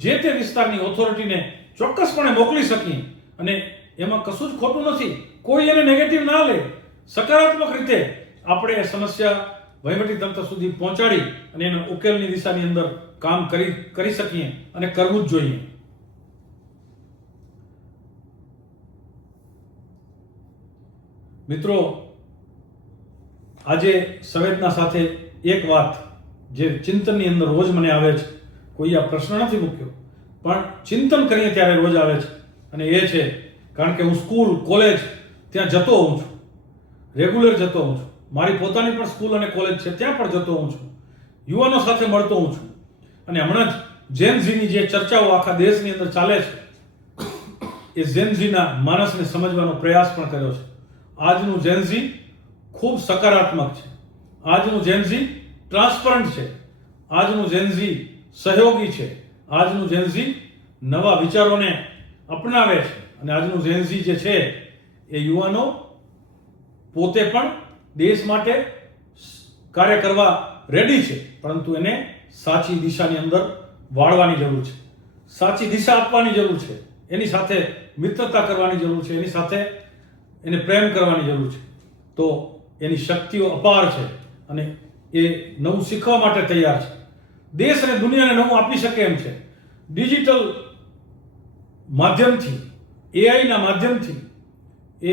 જે તે વિસ્તારની ઓથોરિટીને ચોક્કસપણે મોકલી શકીએ અને એમાં કશું જ ખોટું નથી. કોઈ એને નેગેટિવ ના લે. સકારાત્મક રીતે આપણે એ સમસ્યા વહીવટી તંત્ર સુધી પહોંચાડી અને એના ઉકેલની દિશાની અંદર કામ કરી શકીએ અને કરવું જ જોઈએ. મિત્રો, આજે સંવેદના સાથે એક વાત જે ચિંતનની અંદર રોજ મને આવે છે, કોઈ આ પ્રશ્ન નથી મૂક્યો, પણ ચિંતન કરીએ ત્યારે રોજ આવે છે અને એ છે, કારણ કે હું સ્કૂલ, કોલેજ ત્યાં જતો હોઉં છું, રેગ્યુલર જતો હોઉં છું. મારી પોતાની પણ સ્કૂલ અને કોલેજ છે, ત્યાં પણ જતો હોઉં છું. યુવાનો સાથે મળતો હોઉં છું. અને હમણાં જ જેન ઝીની જે ચર્ચાઓ આખા દેશની અંદર ચાલે છે, એ જેન ઝીના માણસને સમજવાનો પ્રયાસ પણ કર્યો છે. આજનું જેન ઝી ખૂબ સકારાત્મક છે. આજનું જેન ઝી ટ્રાન્સપરન્ટ છે. આજનું જેન ઝી સહયોગી છે. આજનું જેન ઝી નવા વિચારોને અપનાવે છે. અને આજનું જેન ઝી જે છે એ યુવાનો પોતે પણ દેશ માટે કાર્ય કરવા રેડી છે, પરંતુ એને સાચી દિશાની અંદર વાળવાની જરૂર છે. સાચી દિશા આપવાની જરૂર છે. એની સાથે મિત્રતા કરવાની જરૂર છે. એની સાથે એને પ્રેમ કરવાની જરૂર છે. તો એની શક્તિઓ અપાર છે અને એ નવું શીખવા માટે તૈયાર છે. દેશ અને દુનિયાને નવું આપી શકે એમ છે. ડિજિટલ માધ્યમથી, એઆઈના માધ્યમથી એ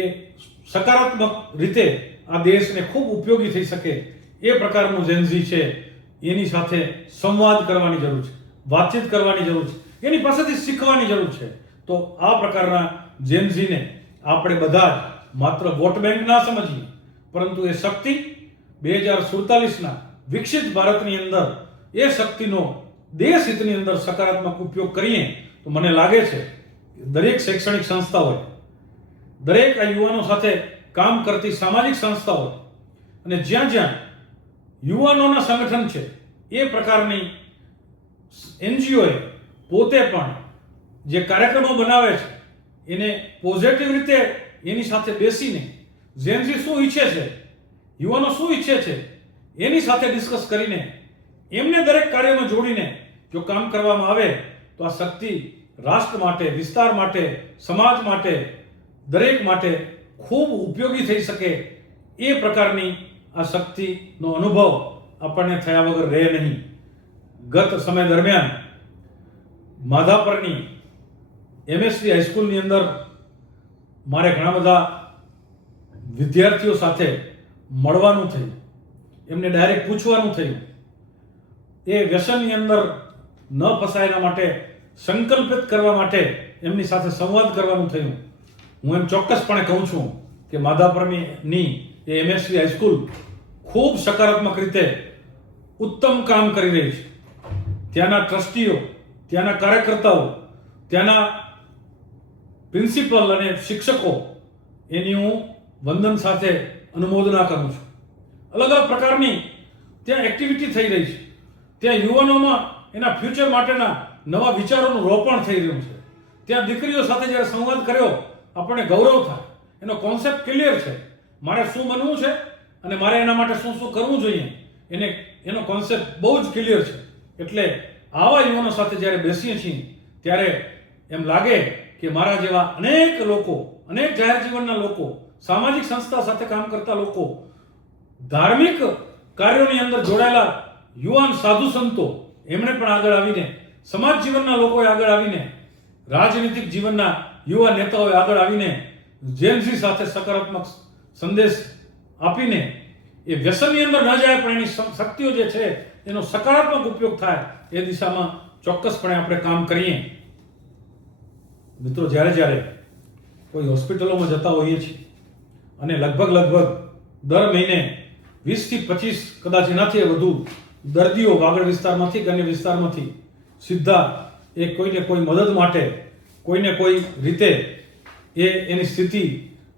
સકારાત્મક રીતે આ દેશને ખૂબ ઉપયોગી થઈ શકે એ પ્રકારનું જેન ઝી છે. એની સાથે સંવાદ કરવાની જરૂર છે, વાતચીત કરવાની જરૂર છે, એની પાસેથી શીખવાની જરૂર છે. તો આ પ્રકારના જેન ઝીને આપણે બધા જ માત્ર વોટ બેંક ના સમજીએ, પરંતુ એ શક્તિ 2047ના વિકસિત ભારતની અંદર એ શક્તિનો દેશ હિતની અંદર સકારાત્મક ઉપયોગ કરીએ તો મને લાગે છે કે દરેક શૈક્ષણિક સંસ્થાઓએ, દરેક આ યુવાનો સાથે કામ કરતી સામાજિક સંસ્થાઓ અને જ્યાં જ્યાં યુવાનોના સંગઠન છે એ પ્રકારની એનજીઓએ પોતે પણ જે કાર્યક્રમો બનાવે છે એને પોઝિટિવ રીતે એની સાથે બેસીને જેનઝી શું ઈચ્છે છે, યુવાનો શું ઈચ્છે છે એની સાથે ડિસ્કસ કરીને એમને દરેક કાર્યમાં જોડીને જો કામ કરવામાં આવે તો આ શક્તિ રાષ્ટ્ર માટે, વિસ્તાર માટે, સમાજ માટે, દરેક માટે ખૂબ ઉપયોગી થઈ શકે એ પ્રકારની આ શક્તિનો અનુભવ આપણને થયા વગર રહે નહીં. ગત સમય દરમિયાન માધાપરની એમએસવી હાઈસ્કૂલની અંદર મારે ઘણા બધા વિદ્યાર્થીઓ સાથે મળવાનું થયું, એમને ડાયરેક્ટ પૂછવાનું થયું, એ વ્યસનની અંદર ન ફસાય એના માટે સંકલ્પિત કરવા માટે એમની સાથે સંવાદ કરવાનું થયું. હું એમ ચોક્કસપણે કહું છું કે માધાપરની એ એમએસવી હાઈસ્કૂલ ખૂબ સકારાત્મક રીતે ઉત્તમ કામ કરી રહી છે. ત્યાંના ટ્રસ્ટીઓ, ત્યાંના કાર્યકર્તાઓ, ત્યાંના પ્રિન્સિપલ અને શિક્ષકો એની હું વંદન સાથે અનુમોદના કરું છું. અલગ અલગ પ્રકારની ત્યાં એક્ટિવિટી થઈ રહી છે. ત્યાં યુવાનોમાં એના ફ્યુચર માટેના નવા વિચારોનું રોપણ થઈ રહ્યું છે. ત્યાં દીકરીઓ સાથે જ્યારે સંવાદ કર્યો આપણને ગૌરવ થાય. એનો કોન્સેપ્ટ ક્લિયર છે, મારે શું બનવું છે અને મારે એના માટે શું શું કરવું જોઈએ એનો કોન્સેપ્ટ બહુ જ ક્લિયર છે. એટલે આવા યુવાનો સાથે જ્યારે બેસીએ છીએ ત્યારે એમ લાગે કે મારા જેવા અનેક લોકો, અનેક જાહેર જીવનના લોકો, સામાજિક સંસ્થા સાથે કામ કરતા લોકો, ધાર્મિક કાર્યોની અંદર જોડાયેલા યુવાન સાધુ સંતો, એમણે પણ આગળ આવીને, સમાજ જીવનના લોકોએ આગળ આવીને, રાજનીતિક જીવનના યુવા નેતાઓએ આગળ આવીને જેનઝી સાથે સકારાત્મક સંદેશ આપીને એ વ્યસનની અંદર ન જાય પણ એની શક્તિઓ જે છે એનો સકારાત્મક ઉપયોગ થાય એ દિશામાં ચોક્કસપણે આપણે કામ કરીએ. મિત્રો, જ્યારે જ્યારે કોઈ હોસ્પિટલોમાં જતા હોઈએ છીએ અને લગભગ દર મહિને 20 થી 25 કદાચ એનાથી વધુ દર્દીઓ વાગડ વિસ્તારમાંથી કે અન્ય વિસ્તારમાંથી સીધા એ કોઈને કોઈ મદદ માટે, કોઈને કોઈ રીતે એની સ્થિતિ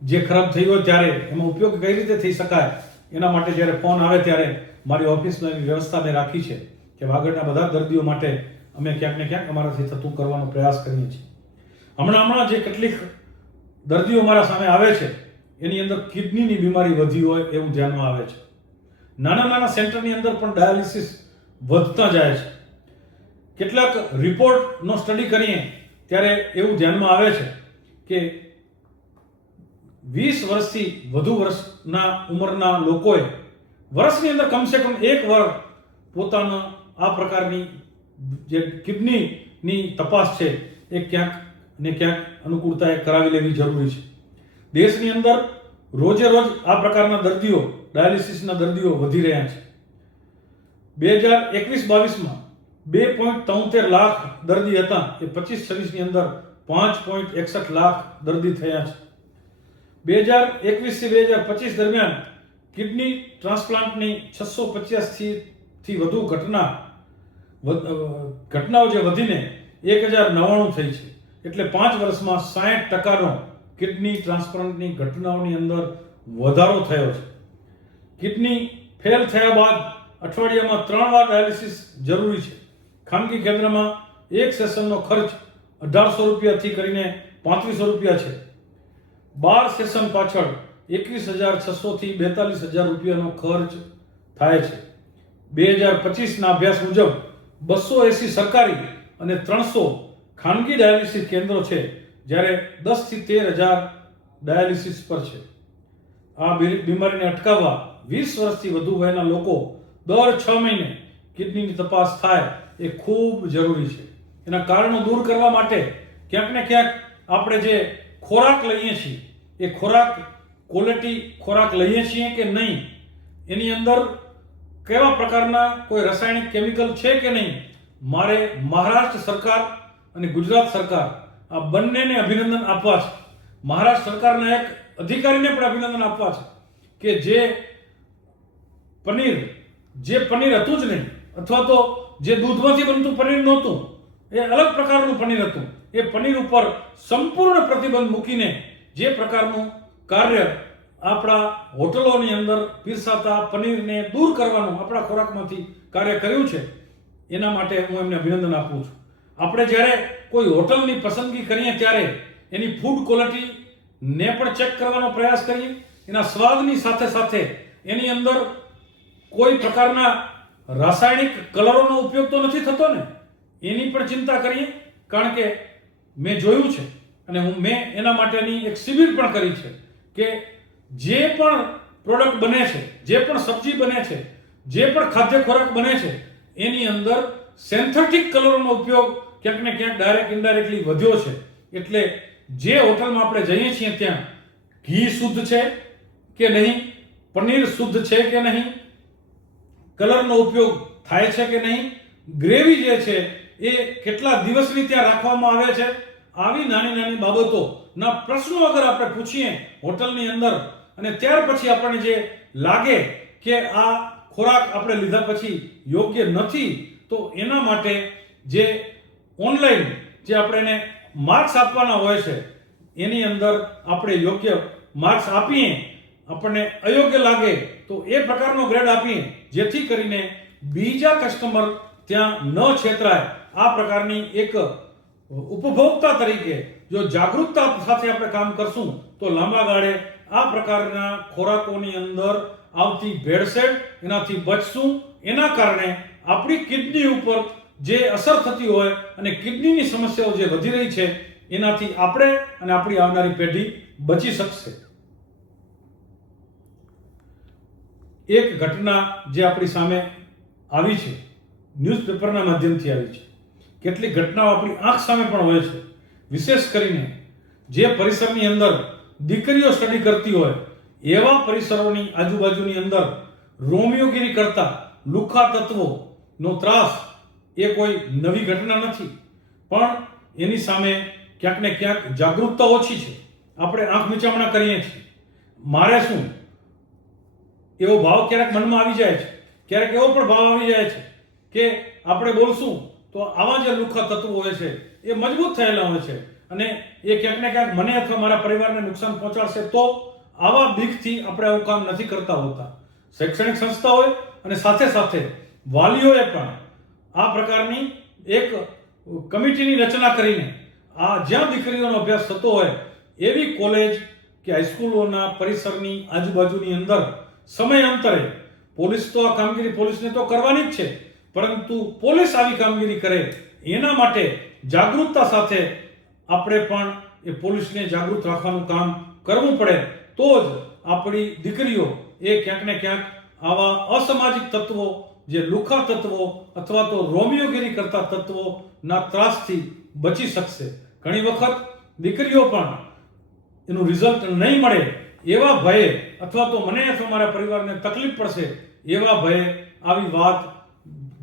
જે ખરાબ થઈ હોય ત્યારે એમાં ઉપયોગ કઈ રીતે થઈ શકાય એના માટે જ્યારે ફોન આવે ત્યારે મારી ઓફિસમાં એવી વ્યવસ્થા મેં રાખી છે કે વાગડના બધા દર્દીઓ માટે અમે ક્યાંક ને ક્યાંક અમારાથી થતું કરવાનો પ્રયાસ કરીએ છીએ. હમણાં જે કેટલીક દર્દીઓ મારા સામે આવે છે એની અંદર કિડનીની બીમારી વધી હોય એવું ધ્યાનમાં આવે છે. નાના સેન્ટરની અંદર પણ ડાયાલિસિસ વધતા જાય છે. કેટલાક રિપોર્ટનો સ્ટડી કરીએ ત્યારે એવું ધ્યાનમાં આવે છે કે 20 વર્ષથી વધુ વર્ષના ઉંમરના લોકોએ વર્ષની અંદર કમસે કમ એક વાર પોતાનો આ પ્રકારની જે કિડનીની તપાસ છે એ ક્યાંક ને ક્યાંક અનુકૂળતાએ કરાવી લેવી જરૂરી છે. દેશની અંદર રોજે રોજ આ પ્રકારના દર્દીઓ, ડાયાલિસિસના દર્દીઓ વધી રહ્યા છે. 2021-22માં 2.73 લાખ દર્દી હતા, એ 25-26ની અંદર 5.61 લાખ દર્દી થયા છે. 2021 થી 2025 દરમિયાન કિડની ટ્રાન્સપ્લાન્ટની 685 થી વધુ ઘટનાઓ જે વધીને 1099 થઈ છે. એટલે 5 વર્ષમાં 60% કિડની ટ્રાન્સપ્લાન્ટની ઘટનાઓની અંદર વધારો થયો છે. કિડની ફેલ થયા બાદ અઠવાડિયામાં 3 વાર ડાયાલિસિસ જરૂરી છે. ખાનગી કેન્દ્રમાં એક સેશનનો ખર્ચ 1800 રૂપિયાથી કરીને 3500 રૂપિયા છે. 12 સેશન પાછળ 21,600 થી 42,000 રૂપિયાનો ખર્ચ થાય છે. 2025ના અભ્યાસ મુજબ 280 સરકારી અને 300 ખાનગી ડાયાલિસિસ કેન્દ્રો છે, જ્યારે 10 થી 13,000 ડાયાલિસિસ પર છે. આ બીમારીને અટકાવવા 20 વર્ષથી વધુ વયના લોકો દર 6 મહિને કિડનીની તપાસ થાય એ ખૂબ જરૂરી છે. એના કારણો દૂર કરવા માટે ક્યાંક ને ક્યાંક આપણે જે ખોરાક લઈએ છીએ એ ખોરાક ક્વોલિટી ખોરાક લઈએ છીએ કે નહીં, એની અંદર કેવા પ્રકારના કોઈ રાસાયણિક કેમિકલ છે કે નહીં. મારે મહારાષ્ટ્ર સરકાર અને ગુજરાત સરકાર આ બંનેને અભિનંદન આપવા છે. મહારાષ્ટ્ર સરકારના એક અધિકારીને પણ અભિનંદન આપવા છે કે જે પનીર હતું જ નહીં, અથવા તો જે દૂધમાંથી બનતું પનીર નહોતું એ અલગ પ્રકારનું પનીર હતું. એ પનીર ઉપર સંપૂર્ણ પ્રતિબંધ મૂકીને જે પ્રકારનું કાર્ય આપણા હોટલોની અંદર પીરસાતા પનીરને દૂર કરવાનું આપણા ખોરાકમાંથી કાર્ય કર્યું છે, એના માટે હું એમને અભિનંદન આપું છું. આપણે જ્યારે કોઈ હોટલની પસંદગી કરીએ ત્યારે એની ફૂડ ક્વોલિટીને પણ ચેક કરવાનો પ્રયાસ કરીએ, એના સ્વાદની સાથે સાથે એની અંદર કોઈ પ્રકારના રાસાયણિક કલરોનો ઉપયોગ તો નથી થતો ને, એની પણ ચિંતા કરીએ. કારણ કે મેં જોયું છે અને મેં એના માટેની એક શિબિર પણ કરી છે કે જે પણ પ્રોડક્ટ બને છે, જે પણ સબ્જી બને છે, જે પણ ખાદ્ય ખોરાક બને છે, એની અંદર સિન્થેટિક કલરોનો ઉપયોગ ક્યાંક ને ક્યાંક ડાયરેક્ટ ઇનડાયરેક્ટલી વધ્યો છે. એટલે જે હોટલમાં આપણે જઈએ છીએ ત્યાં ઘી શુદ્ધ છે કે નહીં, પનીર શુદ્ધ છે કે નહીં, કલરનો ઉપયોગ થાય છે કે નહીં, ગ્રેવી જે છે એ કેટલા દિવસની ત્યાં રાખવામાં આવે છે, આવી નાની નાની બાબતોના પ્રશ્નો અગર આપણે પૂછીએ હોટલની અંદર અને ત્યાર પછી આપણને જે લાગે કે આ ખોરાક આપણે લીધા પછી યોગ્ય નથી, તો એના માટે જે ઓનલાઈન જે આપણે એને માર્ક્સ આપવાના હોય છે એની અંદર આપણે યોગ્ય માર્ક્સ આપીએ, આપણને અયોગ્ય લાગે તો એ પ્રકારનો ગ્રેડ આપીએ જેથી કરીને બીજા કસ્ટમર ત્યાં ન છેતરાય. આ પ્રકારની એક ઉપભોક્તા તરીકે જો જાગૃતતા સાથે આપણે કામ કરશું તો લાંબા ગાળે આ પ્રકારના ખોરાકોની અંદર આવતી ભેળસેળ એનાથી બચશું. એના કારણે આપણી કિડની ઉપર જે અસર થતી હોય અને કિડનીની સમસ્યાઓ જે વધી રહી છે એનાથી આપણે અને આપણી આવનારી પેઢી બચી શકશે. એક ઘટના જે આપણી સામે આવી છે, ન્યૂઝપેપરના માધ્યમથી આવી છે. કેટલીક ઘટનાઓ આપણી આંખ સામે પણ હોય છે. વિશેષ કરીને જે પરિસરની અંદર દીકરીઓ સ્ટડી કરતી હોય એવા પરિસરોની આજુબાજુની અંદર રોમિયોગીરી કરતા લુખ્ખા તત્વોનો ત્રાસ એ કોઈ નવી ઘટના નથી, પણ એની સામે ક્યાંક ને ક્યાંક જાગૃતતા ઓછી છે. આપણે આંખ મીચામણા કરીએ છીએ. મારે શું એવો ભાવ ક્યારેક મનમાં આવી જાય છે, ક્યારેક એવો પણ ભાવ આવી જાય છે કે આપણે બોલશું તો આવા જે લુખ્ખા તત્વો હોય છે એ મજબૂત થયેલા હોય છે અને એ ક્યાંક ને ક્યાંક મને અથવા મારા પરિવારને નુકસાન પહોંચાડશે, તો આવા બીકથી આપણે આવું કામ નથી કરતા હોતા. શૈક્ષણિક સંસ્થાઓએ અને સાથે સાથે વાલીઓએ પણ આ પ્રકારની એક કમિટીની રચના કરીને આ જ્યાં દીકરીઓનો અભ્યાસ થતો હોય એવી કોલેજ કે હાઈસ્કૂલોના પરિસરની આજુબાજુની અંદર સમયાંતરે પોલીસ તો આ કામગીરી પોલીસને તો કરવાની જ છે, પરંતુ પોલીસ આવી કામગીરી કરે એના માટે જાગૃતતા સાથે આપણે પણ એ પોલીસને જાગૃત રાખવાનું કામ કરવું પડે. તો જ આપણી દીકરીઓ એ ક્યાંક ને ક્યાંક આવા અસામાજિક તત્વો, જે લુખ્ખા તત્વો અથવા તો રોમિયોગીરી કરતા તત્વોના ત્રાસથી બચી શકશે. ઘણી વખત દીકરીઓ પણ એનું રિઝલ્ટ નહીં મળે એવા ભયે અથવા તો મને અથવા મારા પરિવારને તકલીફ પડશે એવા ભયે આવી વાત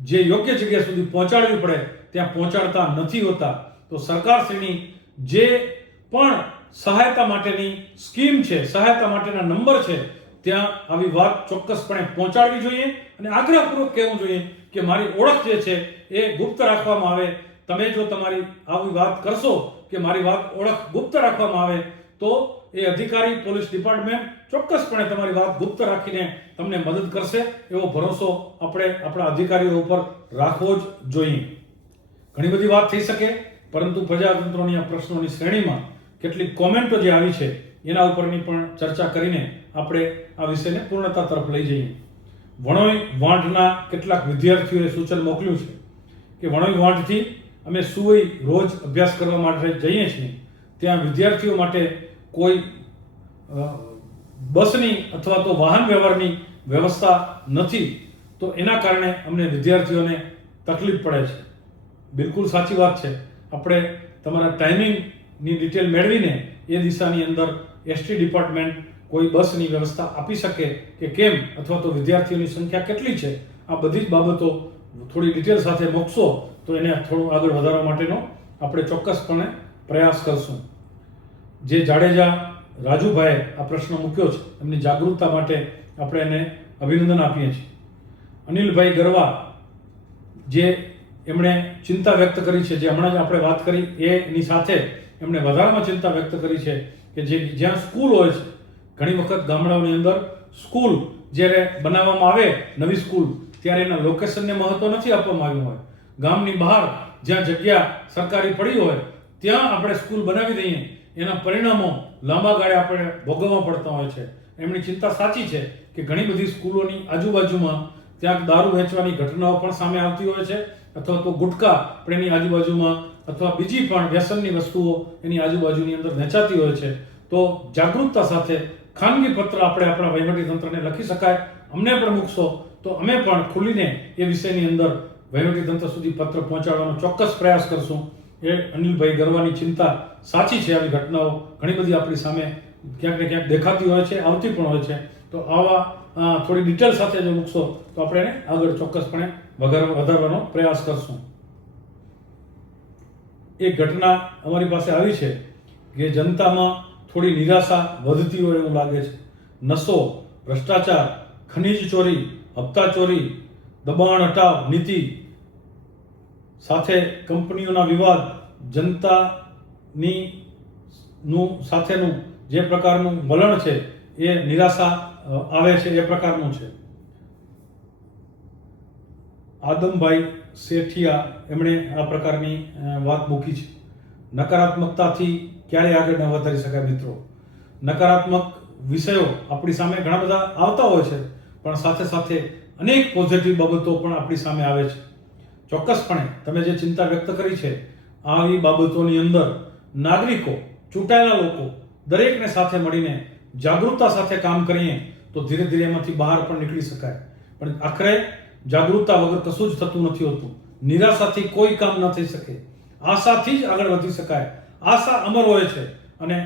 જે યોગ્ય જગ્યા સુધી પહોંચાડવી પડે ત્યાં પહોંચાડતા નથી હોતા. તો સરકારશ્રીની જે પણ સહાયતા માટેની સ્કીમ છે, સહાયતા માટેના નંબર છે, ત્યાં આવી વાત ચોક્કસપણે પહોંચાડવી જોઈએ અને આગ્રહપૂર્વક કહેવું જોઈએ કે મારી ઓળખ જે છે એ ગુપ્ત રાખવામાં આવે. તમે જો તમારી આવી વાત કરશો કે મારી વાત ઓળખ ગુપ્ત રાખવામાં આવે તો એ અધિકારી, પોલીસ ડિપાર્ટમેન્ટ ચોક્કસપણે તમારી વાત ગુપ્ત રાખીને તમને મદદ કરશે એવો ભરોસો આપણે આપણા અધિકારીઓ ઉપર રાખવો જ જોઈએ. ઘણી બધી વાત થઈ શકે, પરંતુ પ્રજાતંત્રોની આ પ્રશ્નોની શ્રેણીમાં કેટલીક કોમેન્ટો જે આવી છે એના ઉપરની પણ ચર્ચા કરીને આપણે આ વિષયને પૂર્ણતા તરફ લઈ જઈએ. વણોઈ વાંઢના કેટલાક વિદ્યાર્થીઓએ સૂચન મોકલ્યું છે કે વણોઈ વાંઢથી અમે સુવઈ રોજ અભ્યાસ કરવા માટે જઈએ છીએ, ત્યાં વિદ્યાર્થીઓ માટે કોઈ બસની અથવા તો વાહન વ્યવહારની વ્યવસ્થા નથી, તો એના કારણે અમને વિદ્યાર્થીઓને તકલીફ પડે છે. બિલકુલ સાચી વાત છે. આપણે તમારા ટાઈમિંગની ડિટેલ મેળવીને એ દિશાની અંદર એસટી ડિપાર્ટમેન્ટ કોઈ બસની વ્યવસ્થા આપી શકે કે કેમ, અથવા તો વિદ્યાર્થીઓની સંખ્યા કેટલી છે, આ બધી જ બાબતો થોડી ડિટેલ સાથે મૂકશો તો એને થોડું આગળ વધારવા માટેનો આપણે ચોક્કસપણે પ્રયાસ કરશું. જે જાડેજા રાજુભાઈએ આ પ્રશ્ન મૂક્યો છે એમની જાગૃતતા માટે આપણે એને અભિનંદન આપીએ છીએ. અનિલભાઈ ગરવા જે એમણે ચિંતા વ્યક્ત કરી છે, જે હમણાં જ આપણે વાત કરી એની સાથે એમણે વધારામાં ચિંતા વ્યક્ત કરી છે કે જ્યાં સ્કૂલ હોય છે, ઘણી વખત ગામડાઓની અંદર સ્કૂલ જ્યારે બનાવવામાં આવે નવી સ્કૂલ, ત્યારે એના લોકેશનને મહત્વ નથી આપવામાં આવ્યું હોય. ગામની બહાર જ્યાં જગ્યા સરકારી પડી હોય ત્યાં આપણે સ્કૂલ બનાવી દઈએ, એના પરિણામો લાંબા ગાળે આપણે ભોગવવા પડતા હોય છે. એમની ચિંતા સાચી છે કે ઘણી બધી સ્કૂલોની આજુબાજુમાં ત્યાં દારૂ વેચવાની ઘટનાઓ પણ સામે આવતી હોય છે, અથવા તો ગુટખા પણ એની આજુબાજુમાં, અથવા બીજી પણ વ્યસનની વસ્તુઓ એની આજુબાજુની અંદર વેચાતી હોય છે. તો જાગૃતતા સાથે ખાનગી પત્ર આપણે આપણા વહીવટીતંત્રને લખી શકાય. અમને પણ મૂકશો તો અમે પણ ખુલીને એ વિષયની અંદર વહીવટીતંત્ર સુધી પત્ર પહોંચાડવાનો ચોક્કસ પ્રયાસ કરશું. એ અનિલભાઈ ગરવાની ચિંતા સાચી છે. આવી ઘટનાઓ ઘણી બધી આપણી સામે ક્યાંક ને ક્યાંક દેખાતી હોય છે, આવતી પણ હોય છે. તો આવા થોડી ડિટેલ સાથે જો મૂકશો તો આપણે એને આગળ ચોક્કસપણે વધારવાનો પ્રયાસ કરશું. એક ઘટના અમારી પાસે આવી છે કે જનતામાં થોડી નિરાશા વધતી હોય એવું લાગે છે. નશો, ભ્રષ્ટાચાર, ખનીજ ચોરી, હપ્તા ચોરી, દબાણ હટાવ નીતિ સાથે કંપનીઓના વિવાદ, જનતાની સાથેનું જે પ્રકારનું વલણ છે એ નિરાશા આવે છે એ પ્રકારનું છે. આદમભાઈ શેઠિયા એમણે આ પ્રકારની વાત મૂકી છે. નકારાત્મકતાથી ક્યારેય આગળ ન વધારી શકાય મિત્રો. નકારાત્મક વિષયો આપણી સામે ઘણા બધા આવતા હોય છે, પણ સાથે સાથે અનેક પોઝિટિવ બાબતો પણ આપણી સામે આવે છે. ચોક્કસપણે તમે જે ચિંતા વ્યક્ત કરી છે, આવી બાબતોની અંદર નાગરિકો, ચૂંટાયેલા લોકો દરેકને સાથે મળીને જાગૃતતા સાથે કામ કરીએ તો ધીરે ધીરે એમાંથી બહાર પણ નીકળી શકાય. પણ આખરે જાગૃતતા વગર કશું જ થતું નથી હોતું. નિરાશાથી કોઈ કામ ન થઈ શકે. આશાથી જ આગળ વધી શકાય. આશા અમર હોય છે અને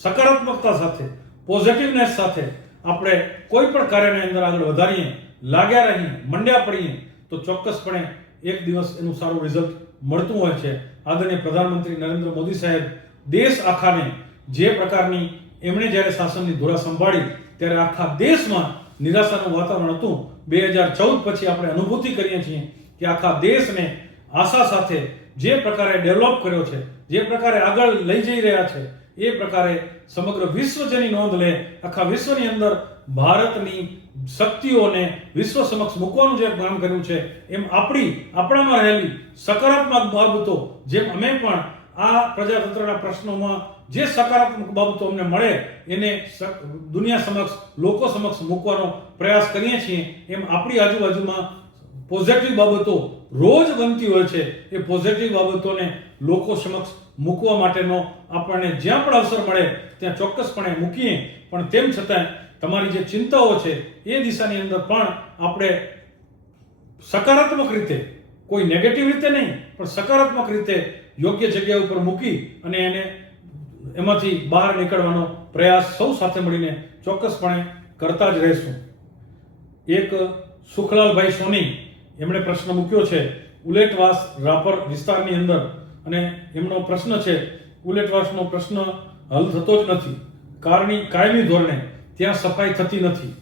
સકારાત્મકતા સાથે, પોઝિટિવનેસ સાથે આપણે કોઈ પણ કાર્યની અંદર આગળ વધારીએ, લાગ્યા રહીએ, મંડ્યા પડીએ તો ચોક્કસપણે એક દિવસ એનું સારું રિઝલ્ટ મળતું હોય છે. આદરણીય પ્રધાનમંત્રી નરેન્દ્ર મોદી સાહેબ દેશ આખાને જે પ્રકારની એમણે જ્યારે શાસનની ધુરા સંભાળી ત્યારે આખા દેશમાં નિરાશાનું વાતાવરણ હતું. 2014 પછી આપણે અનુભૂતિ કરીએ છીએ કે આખા દેશને આશા સાથે જે પ્રકારે ડેવલપ કર્યો છે, જે પ્રકારે આગળ લઈ જઈ રહ્યા છે, એ પ્રકારે સમગ્ર વિશ્વ જેની નોંધ લે, આખા વિશ્વની અંદર ભારતની શક્તિઓને વિશ્વ સમક્ષ મૂકવાનું જે કામ કર્યું છે, એમ આપણામાં રહેલી સકારાત્મક બાબતો, જેમ અમે પણ આ પ્રજાતંત્રના પ્રશ્નોમાં જે સકારાત્મક બાબતો અમને મળે એને દુનિયા સમક્ષ, લોકો સમક્ષ મૂકવાનો પ્રયાસ કરીએ છીએ, એમ આપણી આજુબાજુમાં પોઝિટિવ બાબતો રોજ બનતી હોય છે. એ પોઝિટિવ બાબતોને લોકો સમક્ષ મૂકવા માટેનો આપણને જ્યાં પણ અવસર મળે ત્યાં ચોક્કસપણે મૂકીએ. પણ તેમ છતાં તમારી જે ચિંતાઓ છે એ દિશાની અંદર પણ આપણે સકારાત્મક રીતે, કોઈ નેગેટિવ રીતે નહીં, પણ સકારાત્મક રીતે યોગ્ય જગ્યા ઉપર મૂકી અને એને એમાંથી બહાર નીકળવાનો પ્રયાસ સૌ સાથે મળીને ચોક્કસપણે કરતા જ રહેશું. એક સુખલાલભાઈ સોની એમણે પ્રશ્ન મૂક્યો છે ઉલેટવાસ રાપર વિસ્તારની અંદર, અને એમનો પ્રશ્ન છે ઉલેટવાસનો પ્રશ્ન હલ થતો જ નથી. કાયમી ધોરણે ત્યાં સફાઈ થતી નથી.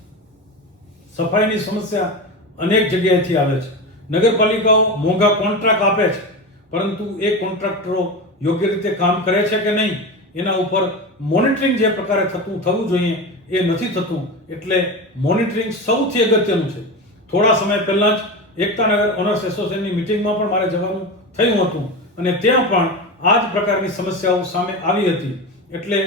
સફાઈની સમસ્યા અનેક જગ્યાએથી આવે છે. નગરપાલિકાઓ મોંઘા કોન્ટ્રાક્ટ આપે છે, પરંતુ એ કોન્ટ્રાક્ટરો યોગ્ય રીતે કામ કરે છે કે નહીં એના ઉપર મોનિટરિંગ જે પ્રકારે થવું જોઈએ એ નથી થતું. એટલે મોનિટરિંગ સૌથી અગત્યનું છે. થોડા સમય પહેલા જ એકતાનગર ઓનર્સ એસોસિએશનની મિટિંગમાં પણ મારે જવાનું થયું હતું અને ત્યાં પણ આ જ પ્રકારની સમસ્યાઓ સામે આવી હતી. એટલે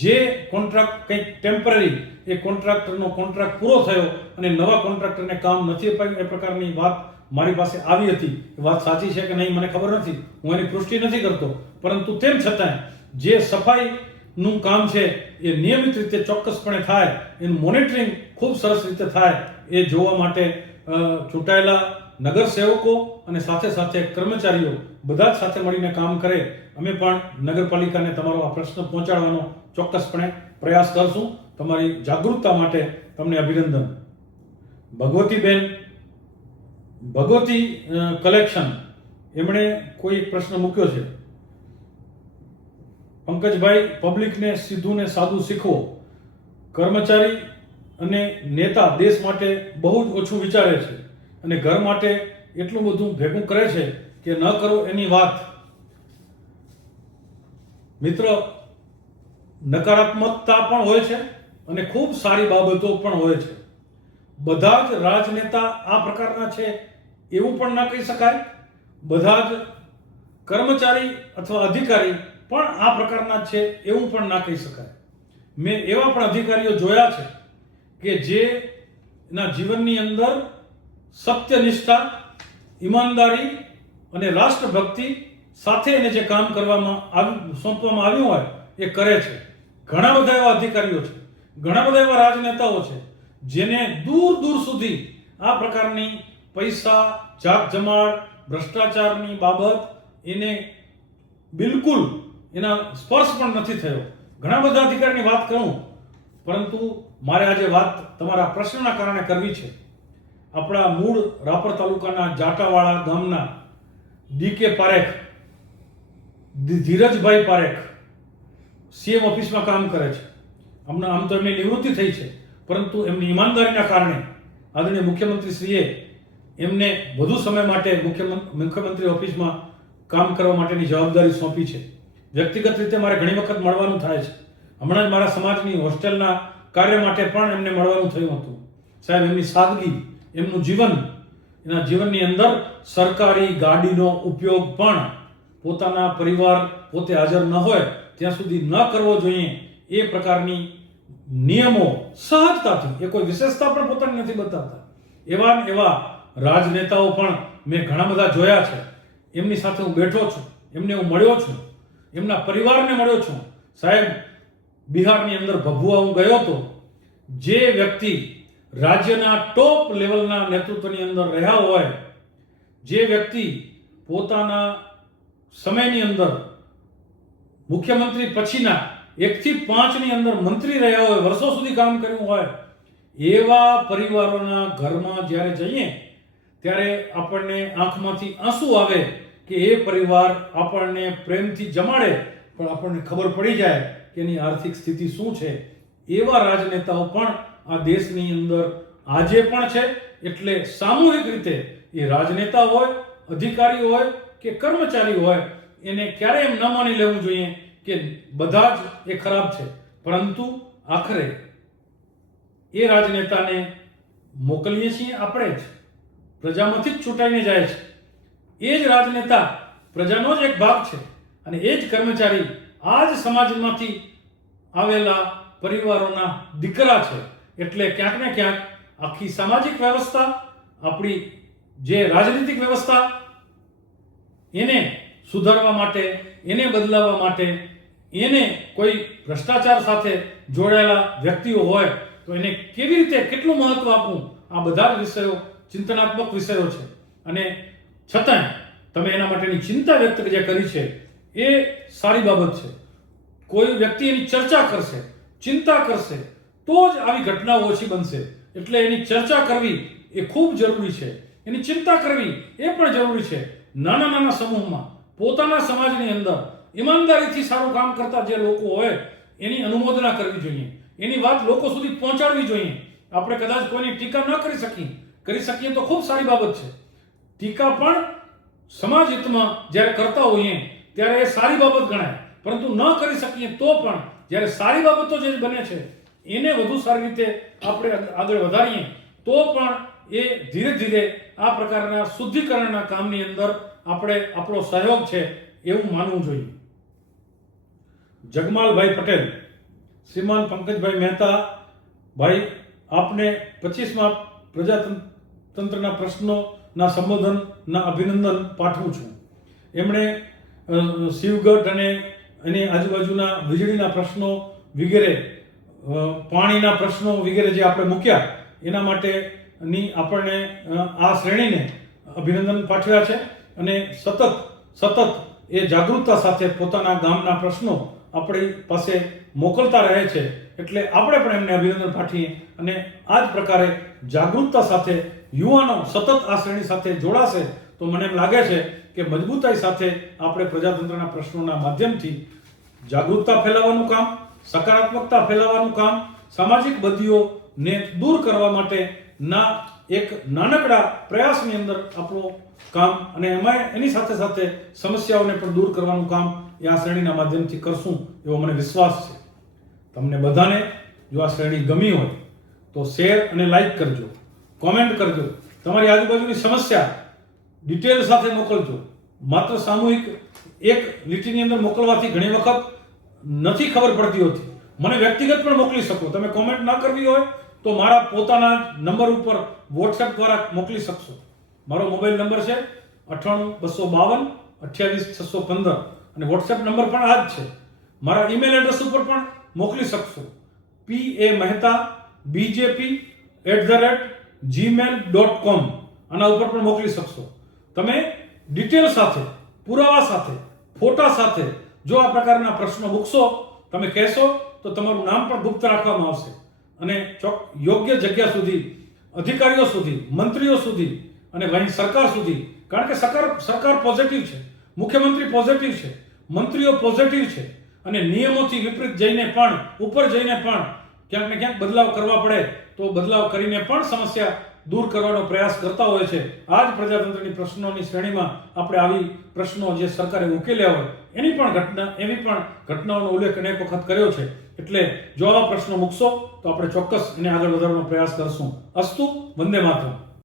જે કોન્ટ્રાક્ટ કંઈક ટેમ્પરરી, એ કોન્ટ્રાક્ટરનો કોન્ટ્રાક્ટ પૂરો થયો અને નવા કોન્ટ્રાક્ટરને કામ નથી અપાયું, એ પ્રકારની વાત મારી પાસે આવી હતી. એ વાત સાચી છે કે નહીં મને ખબર નથી, હું એની પુષ્ટિ નથી કરતો, પરંતુ તેમ છતાં જે સફાઈનું કામ છે એ નિયમિત રીતે ચોક્કસપણે થાય, એનું મોનિટરિંગ ખૂબ સરસ રીતે થાય, એ જોવા માટે ચૂંટાયેલા નગરસેવકો અને સાથે સાથે કર્મચારીઓ બધા જ સાથે મળીને કામ કરે. અમે પણ નગરપાલિકાને તમારો આ પ્રશ્ન પહોંચાડવાનો ચોક્કસપણે પ્રયાસ કરશું. તમારી જાગૃતતા માટે તમને અભિનંદન. ભગવતી કલેક્શન એમણે કોઈ એક પ્રશ્ન મૂક્યો છે. પંકજભાઈ, પબ્લિકને સીધું ને સાદું શીખવો. કર્મચારી અને નેતા દેશ માટે બહુ જ ઓછું વિચારે છે અને ઘર માટે એટલું બધું ભેગું કરે છે કે ન કરો એની વાત. મિત્ર, નકારાત્મકતા પણ હોય છે અને ખૂબ સારી બાબતો પણ હોય છે. બધા જ રાજનેતા આ પ્રકારના છે એવું પણ ના કહી શકાય. બધા જ કર્મચારી અથવા અધિકારી પણ આ પ્રકારના છે એવું પણ ના કહી શકાય. મેં એવા પણ અધિકારીઓ જોયા છે કે જે ના જીવનની અંદર સત્યનિષ્ઠા, ઈમાનદારી અને રાષ્ટ્રભક્તિ સાથે એને જે કામ સોંપવામાં આવ્યું હોય એ કરે છે. ઘણા બધા એવા અધિકારીઓ છે, ઘણા બધા એવા રાજનેતાઓ છે જેને દૂર દૂર સુધી આ પ્રકારની પૈસા, જાત જમાડ, ભ્રષ્ટાચારની બાબત એને બિલકુલ એના સ્પર્શ પણ નથી થયો. ઘણા બધા અધિકારીની વાત કરું, પરંતુ મારે આજે વાત તમારા પ્રશ્નના કારણે કરવી છે. આપણા મૂળ રાપર તાલુકાના જાટાવાળા ગામના ડી.કે. પારેખ, ધીરજભાઈ પારેખ સીએમ ઓફિસમાં કામ કરે છે. આમ તો એમની નિવૃત્તિ થઈ છે, પરંતુ એમની ઈમાનદારીના કારણે આદરણીય મુખ્યમંત્રીશ્રીએ એમને વધુ સમય માટે મુખ્યમંત્રી ઓફિસમાં કામ કરવા માટેની જવાબદારી સોંપી છે. વ્યક્તિગત રીતે મારે ઘણી વખત મળવાનું થાય છે. હમણાં જ મારા સમાજની હોસ્ટેલના કાર્ય માટે પણ એમને મળવાનું થયું હતું. સાહેબ, એમની સાદગી, એમનું જીવન, એના જીવનની અંદર સરકારી ગાડીનો ઉપયોગ પણ પોતાના પરિવાર પોતે હાજર ન હોય ત્યાં સુધી ન કરવો જોઈએ એ પ્રકારની નિયમો સહજતાથી, એ કોઈ વિશેષતા પણ પોતાની નથી બતાવતા. એવા રાજનેતાઓ પણ મેં ઘણા બધા જોયા છે. એમની સાથે હું બેઠો છું, એમને હું મળ્યો છું, એમના પરિવારને મળ્યો છું. સાહેબ, બિહારની અંદર ભભુઆ હું ગયો હતો. જે વ્યક્તિ રાજ્યના ટોપ લેવલના નેતૃત્વની અંદર રહ્યા હોય, જે વ્યક્તિ પોતાના સમયની અંદર મુખ્યમંત્રી પછીના 1 થી 5 ની અંદર મંત્રી રહ્યા હોય, વર્ષો સુધી કામ કર્યું હોય, એવા પરિવારોના ઘરમાં જ્યારે જઈએ ત્યારે આપણને આંખમાંથી આંસુ આવે કે એ પરિવાર આપણને પ્રેમથી જમાડે, પણ આપણને ખબર પડી જાય કે એની આર્થિક સ્થિતિ શું છે. એવા રાજનેતાઓ પણ આ દેશની અંદર આજે પણ છે. એટલે સામૂહિક રીતે એ રાજનેતા હોય, અધિકારી હોય કે કર્મચારી હોય, એને ક્યારેય એમ ન માની લેવું જોઈએ કે બધા જ એ ખરાબ છે. પરંતુ આખરે એ રાજનેતાને મોકલીએ છીએ આપણે જ, પ્રજામાંથી જ ચૂંટાઈને જાય છે. એ જ રાજનેતા પ્રજાનો જ એક ભાગ છે અને એ જ કર્મચારી આ જ સમાજમાંથી આવેલા પરિવારોના દીકરા છે. એટલે ક્યાંક ને ક્યાંક આખી સામાજિક વ્યવસ્થા, આપણી જે રાજનીતિક વ્યવસ્થા, એને સુધારવા માટે, એને બદલાવવા માટે, એને કોઈ ભ્રષ્ટાચાર સાથે જોડાયેલા વ્યક્તિઓ હોય તો એને કેવી રીતે, કેટલું મહત્વ આપવું, આ બધા જ વિષયો ચિંતનાત્મક વિષયો છે. અને છતાંય તમે એના માટેની ચિંતા વ્યક્ત જે કરી છે એ સારી બાબત છે. કોઈ વ્યક્તિ એની ચર્ચા કરશે, ચિંતા કરશે, તો જ આવી ઘટનાઓ ઓછી બનશે. એટલે એની ચર્ચા કરવી એ ખૂબ જરૂરી છે. એની ચિંતા કરવી એ પણ જરૂરી છે. નાના નાના સમૂહમાં, પોતાના સમાજની અંદર ઈમાનદારીથી સારું કામ કરતા જે લોકો હોય એની અનુમોદના કરવી જોઈએ, એની વાત લોકો સુધી પહોંચાડવી જોઈએ. આપણે કદાચ કોઈની ટીકા ન કરી શકીએ તો ખૂબ સારી બાબત છે. ટીકા પણ સમાજ હિતમાં જ્યારે કરતા હોઈએ ત્યારે એ સારી બાબત ગણાય. પરંતુ ન કરી શકીએ તો પણ જ્યારે સારી બાબતો જે બને છે એને વધુ સારી રીતે આપણે આગળ વધારીએ તો પણ એ ધીરે ધીરે આ પ્રકારના શુદ્ધિકરણના કામની અંદર આપણે આપણો સહયોગ છે એવું માનવું જોઈએ. જગમાલભાઈ પટેલ, શ્રીમાન પંકજભાઈ મહેતા ભાઈ, આપને 25મા પ્રજાતંત્રના પ્રશ્નોના સંબોધનના અભિનંદન પાઠવું છું. એમણે શિવગઢ અને એની આજુબાજુના વીજળીના પ્રશ્નો વગેરે, પાણીના પ્રશ્નો વગેરે જે આપણે મૂક્યા એના માટેની આપણને આ શ્રેણીને અભિનંદન પાઠવ્યા છે. અને સતત એ જાગૃતતા સાથે પોતાના ગામના પ્રશ્નો આપણી પાસે મોકલતા રહે છે. એટલે આપણે પણ એમને અભિનંદન પાઠવીએ. અને આ જ પ્રકારે જાગૃતતા સાથે યુવાનો સતત આ શ્રેણી સાથે જોડાશે તો મને એમ લાગે છે કે મજબૂતાઈ સાથે આપણે પ્રજાતંત્રના પ્રશ્નોના માધ્યમથી જાગૃતતા ફેલાવવાનું કામ, સકારાત્મકતા ફેલાવવાનું કામ, સામાજિક બદીઓને દૂર કરવા માટેના એક નાનકડા પ્રયાસની અંદર આપણું કામ અને એમાં એની સાથે સાથે સમસ્યાઓને પણ દૂર કરવાનું કામ એ આ શ્રેણીના માધ્યમથી કરશું એવો મને વિશ્વાસ છે. તમને બધાને જો આ શ્રેણી ગમી હોય તો શેર અને લાઈક કરજો, કોમેન્ટ કરજો, તમારી આજુબાજુની સમસ્યા ડિટેલ સાથે મોકલજો. માત્ર સામૂહિક એક લીટીની અંદર મોકલવાથી ઘણી વખત નથી ખબર પડતી હોતી. મને વ્યક્તિગત પણ મોકલી શકો. તમે કોમેન્ટ ના કરવી હોય તો મારા પોતાના નંબર ઉપર વોટ્સએપ દ્વારા મોકલી શકશો. મારો મોબાઈલ નંબર છે 98 252 28 615 અને વોટ્સએપ નંબર પણ આ જ છે. મારા ઈમેલ એડ્રેસ ઉપર પણ મોકલી શકશો. PAMehta@gmail.com આના ઉપર પણ મોકલી શકશો. તમે ડિટેલ સાથે, પુરાવા સાથે, ફોટા સાથે જો આ પ્રકારના પ્રશ્નો મૂકશો, તમે કહેશો તો તમારું નામ પણ ગુપ્ત રાખવામાં આવશે અને યોગ્ય જગ્યા સુધી, અધિકારીઓ સુધી, મંત્રીઓ સુધી અને વहीं સરકાર સુધી, કારણ કે સરકાર પોઝિટિવ છે, મુખ્યમંત્રી પોઝિટિવ છે, મંત્રીઓ પોઝિટિવ છે અને નિયમોથી વિપરીત જઈને પણ, ઉપર જઈને પણ ક્યાંક ને ક્યાંક બદલાવ કરવા પડે તો બદલાવ કરીને પણ સમસ્યા દૂર કરવાનો પ્રયાસ કરતા હોય છે. આ જ પ્રજાતંત્રની પ્રશ્નોની શ્રેણીમાં આપણે આવી પ્રશ્નો જે સરકારે ઉકેલ્યા હોય એવી પણ ઘટનાઓનો ઉલ્લેખ અનેક વખત કર્યો છે. એટલે જો આવા પ્રશ્નો મૂકશો તો આપણે ચોક્કસ એને આગળ વધારવાનો પ્રયાસ કરશું. અસ્તુ, વંદે માતરમ.